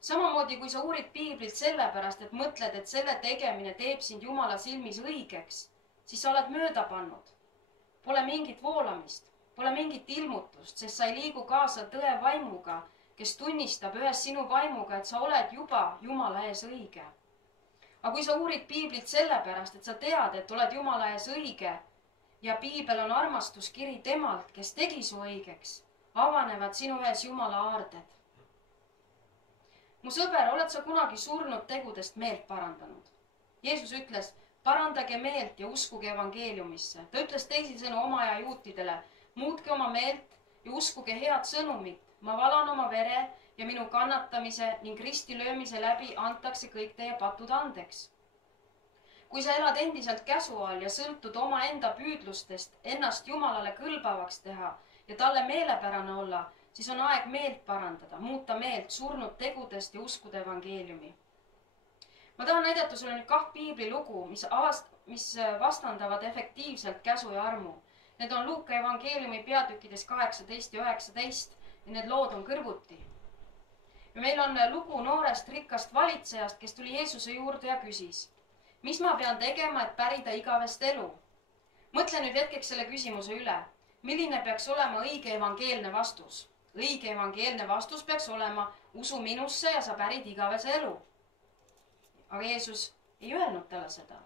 Samamoodi, kui sa uurid piiblit sellepärast, et mõtled, et selle tegemine teeb sind Jumala silmis õigeks, siis sa oled mööda pannud. Pole mingit voolamist, pole mingit ilmutust, sest sa ei liigu kaasa tõe vaimuga, kes tunnistab ühes sinu vaimuga, et sa oled juba Jumala ees õige. Aga kui sa uurid piiblit sellepärast, et sa tead, et oled Jumala ees õige ja piibel on armastuskiri temalt, kes tegi su õigeks, avanevad sinu ees Jumala aarded. Mu sõber, oled sa kunagi surnud tegudest meelt parandanud? Jeesus ütles, parandage meelt ja uskuge evangeeliumisse. Ta ütles teisisõnu oma aja juutidele, muutke oma meelt ja uskuge head sõnumit. Ma valan oma vere ja minu kannatamise ning ristilöömise läbi antakse kõik teie patud andeks. Kui sa elad endiselt käsu all ja sõltud oma enda püüdlustest ennast Jumalale kõlbavaks teha ja talle meelepärane olla, siis on aeg meelt parandada, muuta meelt surnud tegudest ja uskuda evangeeliumi. Ma tahan näidata sulle nüüd 2 piiblilugu, mis vastandavad efektiivselt käsu ja armu. Need on Luuka evangeeliumi peatükkides 18 ja 19 ja need lood on kõrvuti. Ja meil on lugu noorest rikkast valitsejast, kes tuli Jeesuse juurde ja küsis, mis ma pean tegema, et pärida igavest elu? Mõtle nüüd hetkeks selle küsimuse üle. Milline peaks olema õige evangeelne vastus? Õige evangeelne vastus peaks olema usu minusse ja sa pärid igavese elu. Aga Jeesus ei öelnud talle seda.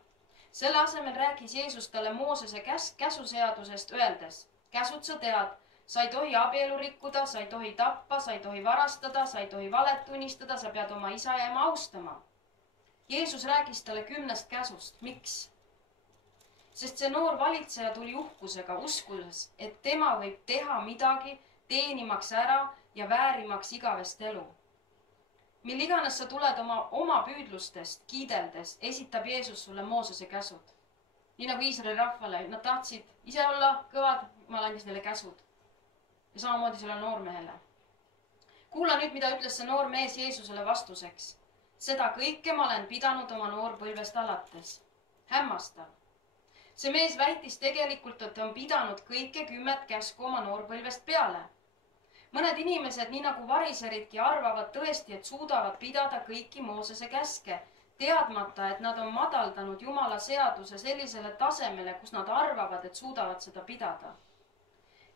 Selle asemel rääkis Jeesus talle Moosese käsuseadusest öeldes, käsud sa tead, sa ei tohi abielu rikkuda, sa ei tohi tappa, sa ei tohi varastada, sa ei tohi valet tunnistada, sa pead oma isa ja ema austama. Jeesus rääkis talle 10 käsust. Miks? Sest see noor valitseja tuli uhkusega, uskudes, et tema võib teha midagi, teenimaks ära ja väärimaks igavest elu. Mil iganes sa tuled oma püüdlustest kiideldes, esitab Jeesus sulle Moosese käsud. Nii nagu Iisraeli rahvale, nad tahtsid ise olla kõvad, ma andis neile käsud. Ja samamoodi selle noormehele. Kuula nüüd, mida ütles see noor mees Jeesusele vastuseks. Seda kõike ma olen pidanud oma noorpõlvest alates. Hämmastav. See mees väitis tegelikult, et on pidanud kõike 10 käsku oma noorpõlvest peale. Mõned inimesed, nii nagu variseridki, arvavad tõesti, et suudavad pidada kõiki Moosese käske, teadmata, et nad on madaldanud Jumala seaduse sellisele tasemele, kus nad arvavad, et suudavad seda pidada.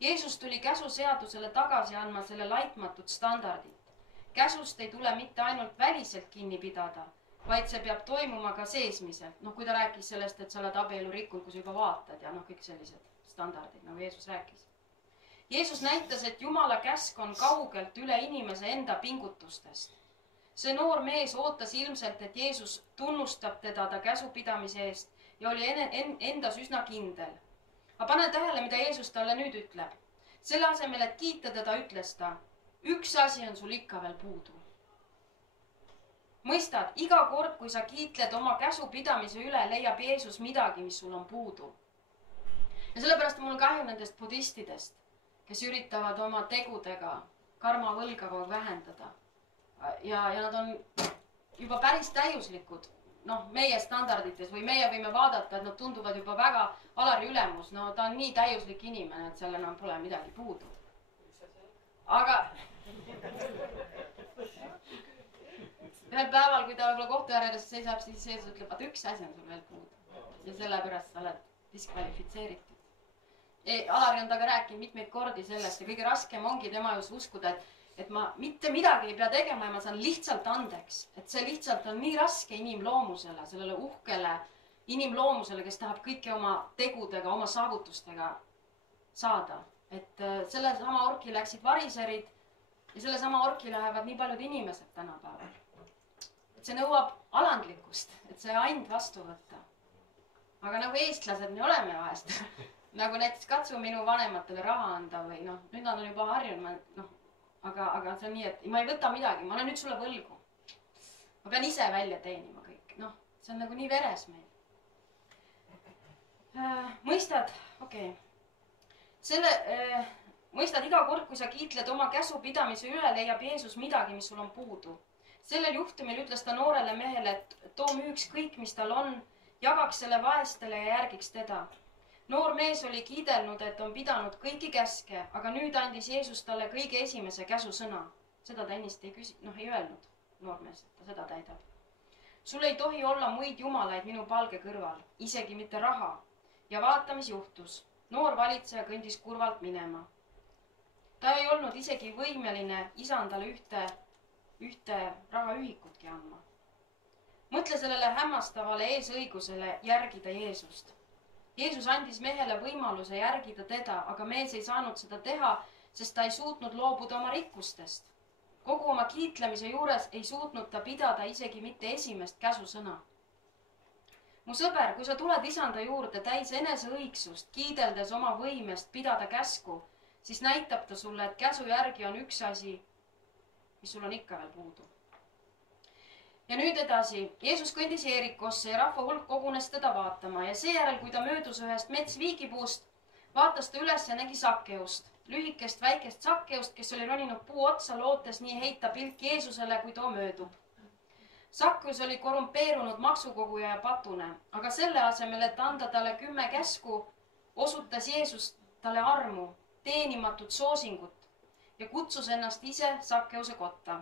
Jeesus tuli käsuseadusele tagasi andma selle laitmatut standardit. Käsust ei tule mitte ainult väliselt kinni pidada, vaid see peab toimuma ka seesmiselt. Kui ta rääkis sellest, et sa oled abielu rikkunud, kui sa juba vaatad ja kõik sellised standardid, nagu Jeesus rääkis. Jeesus näitas, et Jumala käsk on kaugelt üle inimese enda pingutustest. See noor mees ootas ilmselt, et Jeesus tunnustab teda ta käsupidamise eest ja oli endas üsna kindel. Aga pane tähele, mida Jeesus talle nüüd ütleb. Selle asemel, et kiita teda, ütles ta, üks asi on sul ikka veel puudu. mõistad, iga kord, kui sa kiitled oma käsupidamise üle, leiab Jeesus midagi, mis sul on puudu. Ja sellepärast on mul kahju nendest budistidest, kes üritavad oma tegudega karmavõlga kogu vähendada. Ja nad on juba päris täiuslikud, meie standardites või meie võime vaadata, et nad tunduvad juba väga Alari ülemus. No ta on nii täiuslik inimene, et seal enam pole midagi puudu. Aga ühel päeval, kui ta võib-olla kohtuäärdes seisab, siis Jeesus ütleb, et üks asi on sul veel puudu. Ja sellepärast sa oled diskvalifitseeritud. Alari on taga rääkinud mitmeid kordi sellest ja kõige raskem ongi tema just uskuda, et ma mitte midagi ei pea tegema ja ma saan lihtsalt andeks. Et see lihtsalt on nii raske inimloomusele, sellele uhkele inimloomusele, kes tahab kõike oma tegudega, oma saavutustega saada. Et selle sama orki läksid variserid ja selle sama orki lähevad nii paljud inimesed tänapäeval. Et see nõuab alandlikkust, et see and vastu võtta. Aga nagu eestlased me oleme vahest. Nagu näiteks katsu minu vanematele raha anda või nüüd nad on juba harjunud, aga see on nii, et ma ei võta midagi, ma olen nüüd sulle võlgu. Ma pean ise välja teenima kõik. See on nagu nii veres meil. Mõistad, okei. Mõistad, iga kord, kui sa kiitled oma käsupidamise üle, leiab Jeesus midagi, mis sul on puudu. Sellel juhtumil ütles ta noorele mehele, et too müüks kõik, mis tal on, jagaks selle vaestele ja järgiks teda. Noor mees oli kiidelnud, et on pidanud kõiki käske, aga nüüd andis Jeesus talle kõige esimese käsusõna. Seda ta ennist ei öelnud, noor mees, et ta seda täidab. Sul ei tohi olla muid jumalaid minu palge kõrval, isegi mitte raha. Ja vaata, mis juhtus. Noor valitseja kõndis kurvalt minema. Ta ei olnud isegi võimeline isandale ühte rahaühikutki andma. Mõtle sellele hämmastavale eesõigusele järgida Jeesust. Jeesus andis mehele võimaluse järgida teda, aga mees ei saanud seda teha, sest ta ei suutnud loobuda oma rikkustest. Kogu oma kiitlemise juures ei suutnud ta pidada isegi mitte esimest käsusõna. Mu sõber, kui sa tuled isanda juurde täis eneseõigsust, kiideldes oma võimest pidada käsku, siis näitab ta sulle, et käsu järgi on üks asi, mis sul on ikka veel puudu. Ja nüüd edasi. Jeesus kõndis Jeerikosse ja rahva hulk kogunes teda vaatama ja seejärel, kui ta möödus ühest metsviigipuust, vaatas ta üles ja nägi Sakkeust, lühikest väikest Sakkeust, kes oli roninud puu otsa, lootes nii heita pilk Jeesusele, kui too möödub. Sakkeus oli korrumpeerunud maksukoguja ja patune, aga selle asemel, et anda talle 10 käsku, osutas Jeesus talle armu, teenimatut soosingut ja kutsus ennast ise Sakkeuse kotta.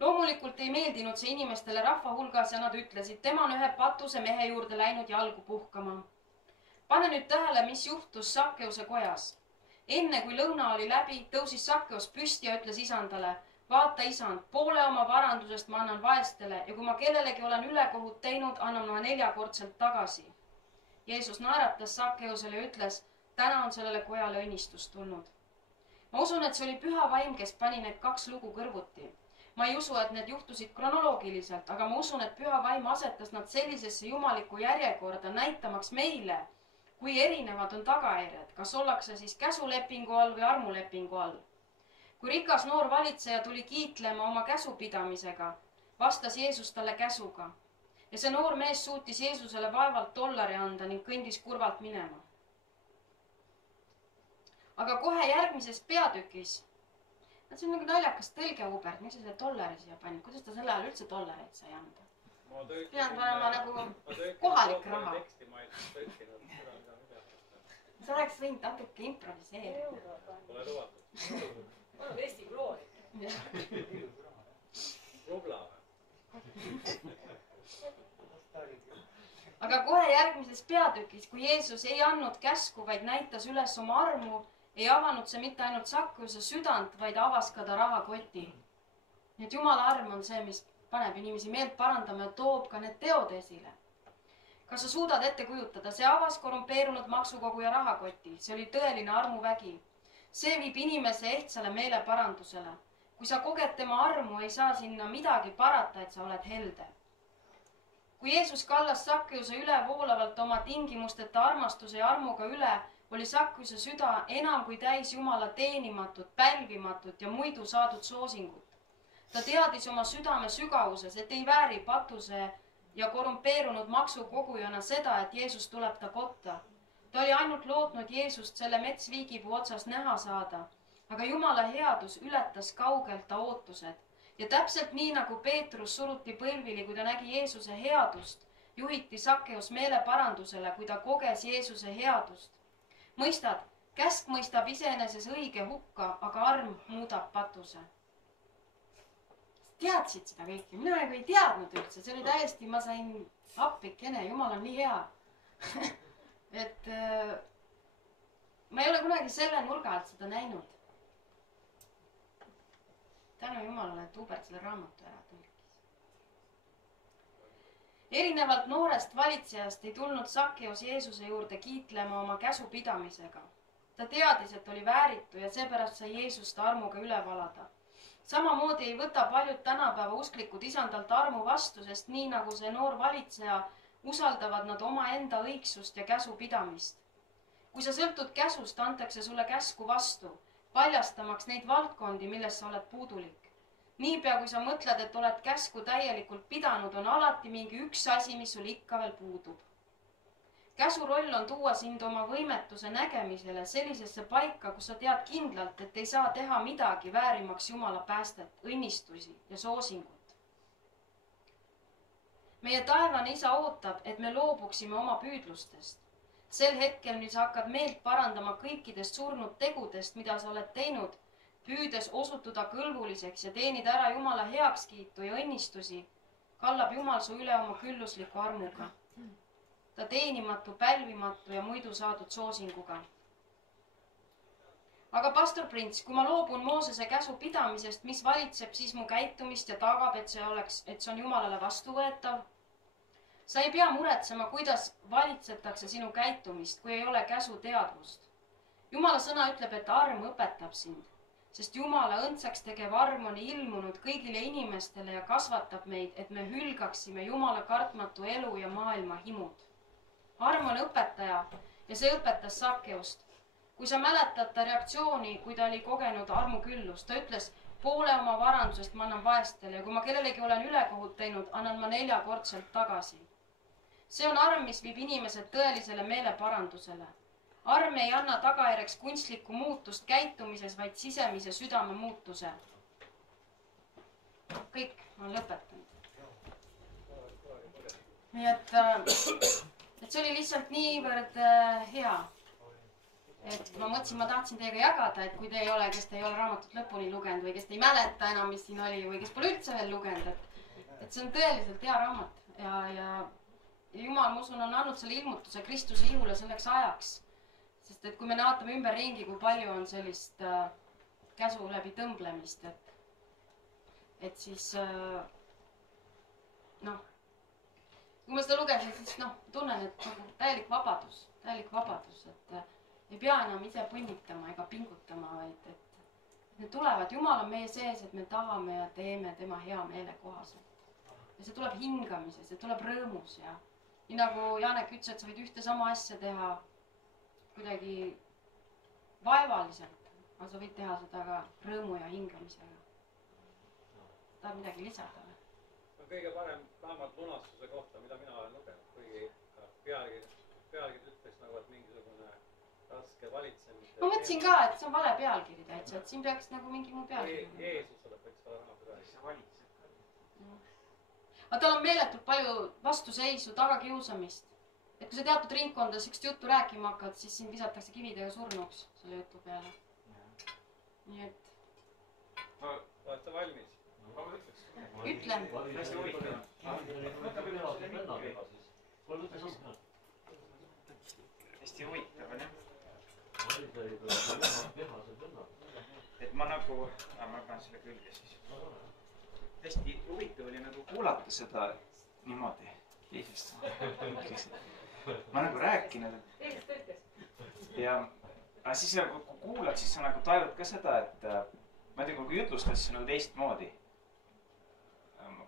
Loomulikult ei meeldinud see inimestele rahva hulgas ja nad ütlesid, tema on ühe patuse mehe juurde läinud jalgu puhkama. Pane nüüd tähele, mis juhtus Sakkeuse kojas. Enne kui lõuna oli läbi, tõusis Sakkeus püsti ja ütles isandale, vaata isand, poole oma varandusest ma annan vaestele ja kui ma kellelegi olen ülekohut teinud, annan ma 4-kordselt tagasi. Jeesus naeratas Sakkeusele ja ütles, täna on sellele kojale õnnistus tulnud. Ma usun, et see oli püha vaim, kes pani need 2 lugu kõrvuti. Ma ei usu, et need juhtusid kronoloogiliselt, aga ma usun, et püha vaim asetas nad sellisesse jumalikku järjekorda, näitamaks meile, kui erinevad on tagajärjed, kas ollakse siis käsulepingu all või armulepingu all. Kui rikas noor valitseja tuli kiitlema oma käsupidamisega, vastas Jeesus talle käsuga. Ja see noor mees suutis Jeesusele vaevalt $1 anda ning kõndis kurvalt minema. Aga kohe järgmises peatükis, see on nagu naljakas tõlge, Hubert, miks sa selle $1 siia panid? Kuidas ta selle ajal üldse $1 sai anda? Pean panema nagu kohalik raha. Sa oleks võinud natuke improviseerida. Pole lubatud. Olen Eesti klooni. Rubla. Aga kohe järgmises peatükis, kui Jeesus ei andnud käsku, vaid näitas üles oma armu, ei avanud see mitte ainult Sakkeuse südant, vaid avas ka ta rahakoti. Nii et Jumala arm on see, mis paneb inimesi meelt parandama ja toob ka need teod esile. Kas sa suudad ette kujutada? See avas korrumpeerunud maksukoguja rahakoti. See oli tõeline armuvägi. See viib inimese ehtsale meeleparandusele. Kui sa koged tema armu, ei saa sinna midagi parata, et sa oled helde. Kui Jeesus kallas Sakkeuse üle voolavalt oma tingimusteta armastuse ja armuga üle, oli Sakkeuse süda enam kui täis Jumala teenimatut, pälvimatut ja muidu saadud soosingut. ta teadis oma südame sügavuses, et ei vääri patuse ja korrumpeerunud maksukogujana seda, et Jeesus tuleb ta kotta. Ta oli ainult lootnud Jeesust selle metsviigipuu otsas näha saada, aga Jumala headus ületas kaugelt ta ootused. Ja täpselt nii, nagu Peetrus suruti põlvili, kui ta nägi Jeesuse headust, juhiti Sakkeus meeleparandusele, kui ta koges Jeesuse headust. Mõistad, käsk mõistab iseeneses õige hukka, aga arm muudab patuse. Teadsid seda kõike? Mina nagu ei teadnud üldse. See oli täiesti, ma sain appikene, Jumal on nii hea. Et ma ei ole kunagi selle nurga alt seda näinud. Tänu Jumalale, et Hubert selle raamatu ära tõlkis. Erinevalt noorest valitsejast ei tulnud Sakkeus Jeesuse juurde kiitlema oma käsupidamisega. Ta teadis, et oli vääritu ja seepärast sai Jeesust armuga üle valada. Samamoodi ei võta paljud tänapäeva usklikud isandalt armu vastu, sest nii nagu see noor valitseja, usaldavad nad oma enda õigsust ja käsupidamist. Kui sa sõltud käsust, antakse sulle käsku vastu, paljastamaks neid valdkondi, milles sa oled puudulik. Niipea, kui sa mõtled, et oled käsku täielikult pidanud, on alati mingi üks asi, mis sul ikka veel puudub. Käsu roll on tuua sind oma võimetuse nägemisele sellisesse paika, kus sa tead kindlalt, et ei saa teha midagi väärimaks Jumala päästet, õnnistusi ja soosingut. Meie taevane isa ootab, et me loobuksime oma püüdlustest. Sel hetkel, mil sa hakkad meelt parandama kõikidest surnud tegudest, mida sa oled teinud, püüdes osutuda kõlbuliseks ja teenida ära Jumala heakskiitu ja õnnistusi, kallab Jumal su üle oma küllusliku armuga. Ta teenimatu, pälvimatu ja muidu saadud soosinguga. Aga pastor Prints, kui ma loobun Moosese käsu pidamisest, mis valitseb siis mu käitumist ja tagab, et see on Jumalale vastuvõetav? Sa ei pea muretsema, kuidas valitsetakse sinu käitumist, kui ei ole käsu teadvust. Jumala sõna ütleb, et arm õpetab sind, sest Jumala õndsaks tegev arm on ilmunud kõigile inimestele ja kasvatab meid, et me hülgaksime Jumala kartmatu elu ja maailma himud. Arm on õpetaja ja see õpetas Sakkeust. Kui sa mäletad ta reaktsiooni, kui ta oli kogenud armuküllust, ta ütles, poole oma varandusest ma annan vaestele ja kui ma kellelegi olen ülekohut teinud, annan ma 4-kordselt tagasi. See on arm, mis viib inimesed tõelisele meeleparandusele. Arm ei anna tagajärjeks kunstlikku muutust käitumises, vaid sisemise südame muutuse. Kõik, ma olen lõpetanud. Nii et see oli lihtsalt niivõrd hea. Et ma mõtlesin, ma tahtsin teiega jagada, et kui te ei ole, kes te ei ole raamatut lõpuni lugenud või kes te ei mäleta enam, mis siin oli või kes pole üldse veel lugenud, et see on tõeliselt hea raamat ja Jumal, ma usun, on andnud selle ilmutuse Kristuse ihule selleks ajaks. Sest et kui me vaatame ümber ringi, kui palju on sellist käsu läbi tõmblemist, et siis kui ma seda lugesin, siis tunnen, et täielik vabadus, et ei pea enam ise põnnitama ega pingutama, vaid et need tulevad. Jumal on meie sees, et me tahame ja teeme tema hea meele kohaselt. Ja see tuleb hingamises, see tuleb rõõmus ja nii nagu Janek ütles, et sa võid ühte sama asja teha kuidagi vaevaliselt, aga sa võid teha seda ka rõõmu ja hingamisega. Tahab midagi lisada või? See on kõige parem raamat lunastuse kohta, mida mina olen lugenud, kuigi pealkiri ütles nagu, et mingisugune raske valitsemise... Ma mõtlesin ka, et see on vale pealkiri täitsa, et siin peaks nagu mingi muu pealkiri. Jeesusele võiks olla raamatu rääkida. See valitseb ka. Aga tal on meeletult palju vastuseisu, tagakiusamist. Et kui sa teatud ringkonda sükst juttu rääkima hakkad, siis siin visatakse kividega surnuks selle jutu peale. Nii et... Oled sa valmis? Ütlen. Hästi huvitav. Hästi huvitav on jah. Et ma nagu, ma panen selle külge siis. Hästi huvitav oli nagu kuulata seda niimoodi. Ma nagu rääkinud. Ja siis kui kuulad, siis sa nagu tajud ka seda, et ma ei tea, kui jutlustad, siis nagu teistmoodi.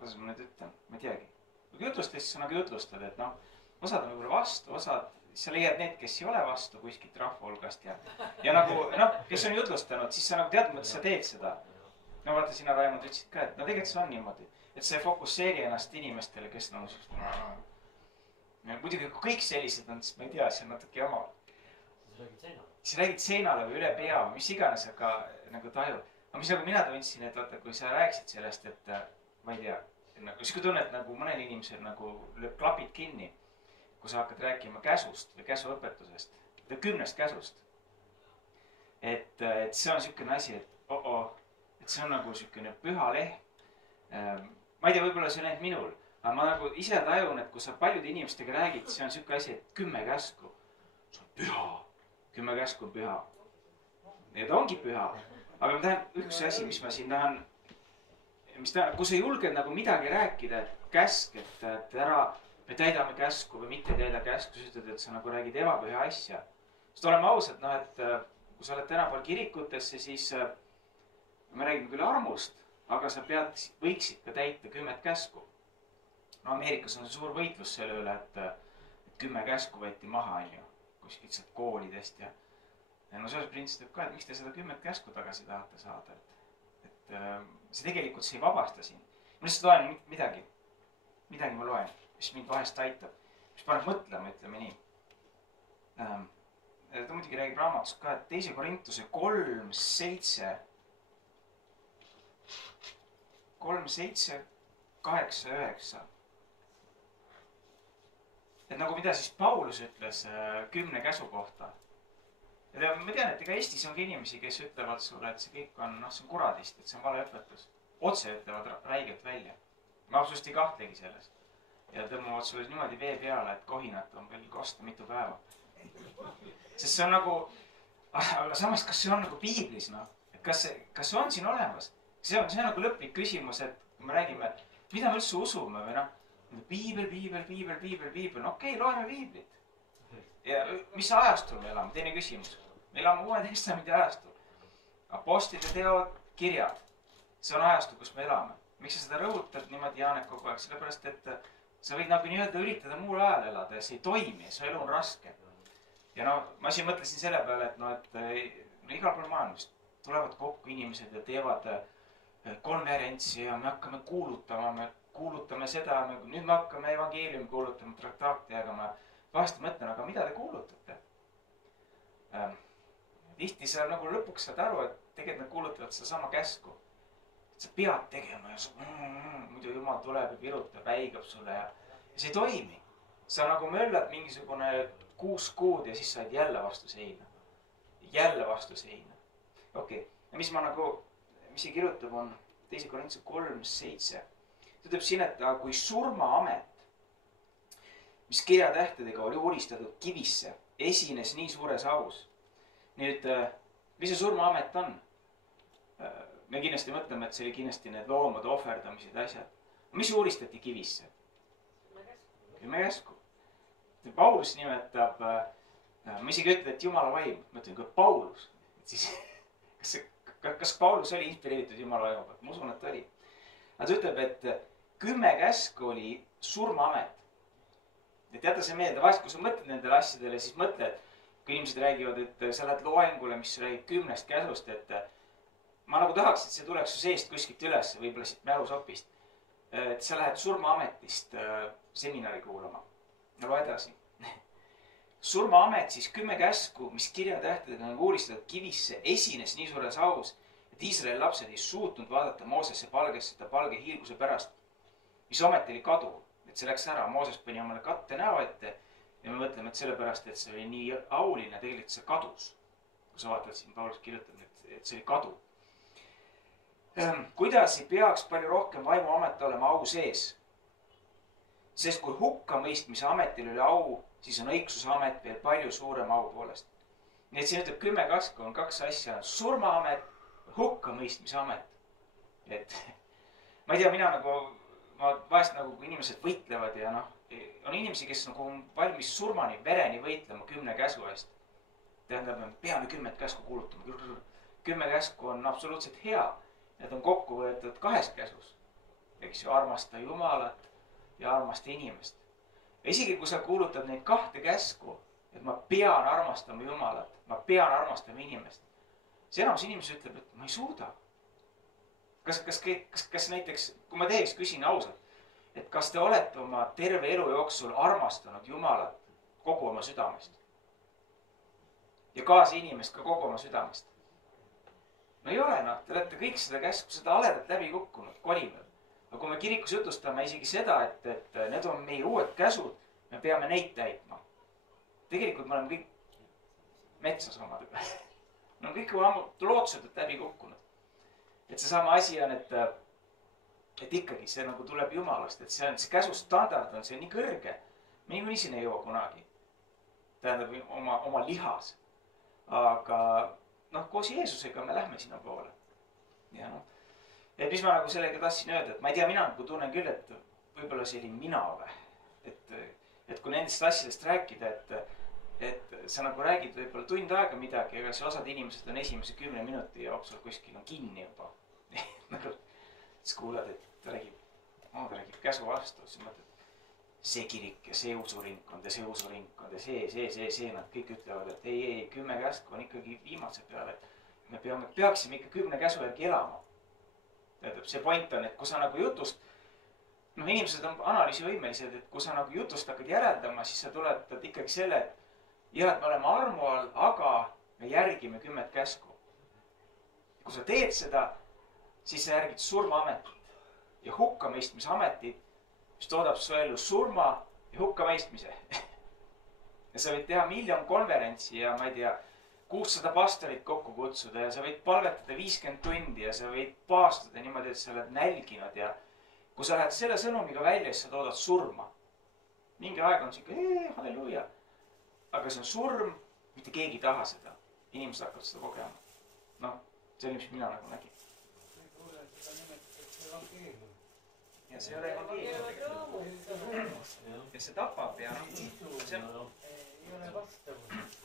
Kuidas ma nüüd ütlen? Ma ei teagi. Kui jutlustad, siis sa nagu jutlustad, et osad on võib-olla vastu, osad, siis sa leiad need, kes ei ole vastu kuskilt rahva hulgast ja nagu, kes on jutlustanud, siis sa nagu tead, mõttes sa teed seda. no vaata, sina, Raimond, ütlesid ka, et no tegelikult see on niimoodi, et sa ei fokusseeri ennast inimestele, kes nagu muidugi kui kõik sellised on, siis ma ei tea, see on natuke jama. siis räägid seinale või üle pea või mis iganes, aga nagu tajud. aga mis nagu mina tundsin, et vaata, kui sa rääkisid sellest, et ma ei tea, nagu sihuke tunne, et nagu mõnel inimesel nagu lööb klapid kinni, kui sa hakkad rääkima käsust või käsuõpetusest, 10 käsust. et see on siukene asi, et et see on nagu siukene püha lehm. ma ei tea, võib-olla see on ainult minul, aga ma nagu ise tajun, et kui sa paljude inimestega räägid, see on siuke asi, et 10 käsku. see on püha. 10 käsku on püha. ja ta ongi püha. aga ma tahan, üks asi, mis ma siin tahan, kui sa julged nagu midagi rääkida, et käsk, et ära, me täidame käsku või mitte ei täida käsku, sa ütled, et sa nagu räägid ebapüha asja. sest oleme ausad, noh, et kui sa oled tänapäeval kirikutesse, siis me räägime küll armust, aga sa võiksid ka täita 10 käsku. no Ameerikas on see suur võitlus selle üle, et 10 käsku võeti maha, on ju, kuskilt sealt koolidest ja no selles prints ütleb ka, et miks te seda 10 käsku tagasi tahate saada, et see tegelikult, see ei vabasta sind. ma lihtsalt loen midagi ma loen, mis mind vahest aitab, mis paneb mõtlema, ütleme nii. Ta muidugi räägib raamatust ka, et 2 Korintuse 3:7, 8, 9. et nagu mida siis Paulus ütles 10 käsu kohta. ja ma tean, et ega Eestis ongi inimesi, kes ütlevad sulle, et see kõik on, noh, see on kuradist, et see on valeõpetus. otse ütlevad räigelt välja. ma absoluutselt ei kahtlegi selles. ja tõmbavad sulle niimoodi vee peale, et kohinat on veel kosta mitu päeva. sest see on nagu, aga samas, kas see on nagu piiblis, noh? et kas see on siin olemas? See on nagu lõplik küsimus, et kui me räägime, mida me üldse usume või noh, piibel, no okei, loeme piiblit. ja mis ajastul me elame, teine küsimus. me elame Uue Testamendi ajastul. Apostlite teod, kirjad. see on ajastul, kus me elame. miks sa seda rõhutad niimoodi, Jaanek, kogu aeg? sellepärast, et sa võid nagu nii-öelda üritada muul ajal elada ja see ei toimi, su elu on raske. ja no ma siin mõtlesin selle peale, et no, et igal pool maailmas tulevad kokku inimesed ja teevad konverentsi ja me hakkame kuulutame seda, nüüd me hakkame evangeeliumi kuulutama, traktaati jagama. vahest mõtlen, aga mida te kuulutate? Tihti sa nagu lõpuks saad aru, et tegelikult nad kuulutavad sedasama käsku. sa pead tegema ja muidu Jumal tuleb ja virutab, häigab sulle ja see ei toimi. sa nagu möllad mingisugune 6 kuud ja siis saad jälle vastu seina. Okei. Ja mis see kirjutab, on 2 Korintuse 3:7. Ta ütleb siin, et kui surmaamet, mis kirjatähtedega oli uuristatud kivisse, esines nii suures aus. Nüüd, mis see surmaamet on? Me kindlasti mõtleme, et see oli kindlasti need loomade ohverdamised ja asjad. Mis uuristati kivisse? 10 käsku. Paulus nimetab, ma isegi ütlen, et Jumala vaim. Ma ütlen, kui Paulus, siis kas Paulus oli inspireeritud Jumala vaimuga? Ma usun, et oli. Ta ütleb, et 10 käsku oli surmaamet. Et jäta see meelde, vahest kui sa mõtled nendele asjadele, siis mõtled, kui inimesed räägivad, et sa lähed loengule, mis räägib 10 käsust, et ma nagu tahaks, et see tuleks su seest kuskilt üles, võib-olla siit mälusopist. Et sa lähed surmaametist seminari kuulama. No loe edasi. Surmaamet siis 10 käsku, mis kirjatähtedega on uuristatud kivisse, esines nii suures aus, et Iisraeli lapsed ei suutnud vaadata Moosesse palgesse ta palge hiilguse pärast, mis ometi oli kadu. Et see läks ära, Mooses pani omale katte näo ette ja me mõtleme, et sellepärast, et see oli nii auline, tegelikult see kadus. Kui sa vaatad siin, Paulus kirjutab, et see oli kadu. Kuidas ei peaks palju rohkem vaimuamet olema au sees? Sest kui hukkamõistmise ametil oli au, siis on õigsuse amet veel palju suurem au poolest. Nii et siin ütleb 10 käsku on 2 asja. Surmaamet, hukkamõistmise amet. Et ma ei tea, ma vahest nagu, kui inimesed võitlevad ja noh, on inimesi, kes nagu on valmis surmani, vereni võitlema 10 käsu eest. Tähendab, me peame 10 käsku kuulutama. 10 käsku on absoluutselt hea. Need on kokku võetud 2 käsus. Eks ju, armasta Jumalat ja armasta inimest. Ja isegi kui sa kuulutad neid 2 käsku, et ma pean armastama Jumalat, ma pean armastama inimest. See enamus inimesi ütleb, et ma ei suuda. kas näiteks, kui ma teieks, küsin ausalt, et kas te olete oma terve elu jooksul armastanud Jumalat kogu oma südamest? Ja kaasinimest ka kogu oma südamest? No ei ole, noh, te olete kõik seda käsku, seda haledat läbi kukkunud, kolinud. Aga kui me kirikus jutustame isegi seda, et need on meie uued käsud, me peame neid täitma. Tegelikult me oleme kõik metsas omadega. Me oleme kõik oma lootsuselt läbi kukkunud. Et see sama asi on, et ikkagi see nagu tuleb Jumalast, et see käsustandard on see nii kõrge. Me niikuinii sinna ei jõua kunagi. Tähendab oma lihas. Aga noh, koos Jeesusega me lähme sinna poole. Ja noh, et mis ma nagu sellega tahtsin öelda, et ma ei tea, mina nagu tunnen küll, et võib-olla see oli mina või. Et kui nendest asjadest rääkida, et sa nagu räägid võib-olla tund aega midagi, aga see osad inimesed on esimese 10 minuti jooksul kuskil on kinni juba. Nagu siis kuulad, et ta räägib käsu vastu, siis mõtled, see kirik ja see usuringkond ja see usuringkond ja see, nad kõik ütlevad, et ei, 10 käsku on ikkagi viimase peale, et me peaksime ikka 10 käsu järgi elama. Tähendab, see point on, et kui sa nagu jutust, noh, inimesed on analüüsivõimelised, et kui sa nagu jutust hakkad järeldama, siis sa tuletad ikkagi selle, et jah, et me oleme armu all, aga me järgime 10 käsku. Ja kui sa teed seda, siis sa järgid surmaametit ja hukkamõistmise ametit, mis toodab su ellu surma ja hukkamõistmise. Ja sa võid teha 1 000 000 konverentsi ja ma ei tea, 600 pastorit kokku kutsuda ja sa võid palvetada 50 tundi ja sa võid paastuda niimoodi, et sa oled nälginud ja kui sa lähed selle sõnumiga välja, siis sa toodad surma. Mingi aeg on siuke, halleluuja. Aga see on surm, mitte keegi ei taha seda. Inimesed hakkavad seda kogema. Noh, see oli, mis mina nagu nägin. Ja see ei ole evangeelium. Ja see tapab ja see ei ole vastavus.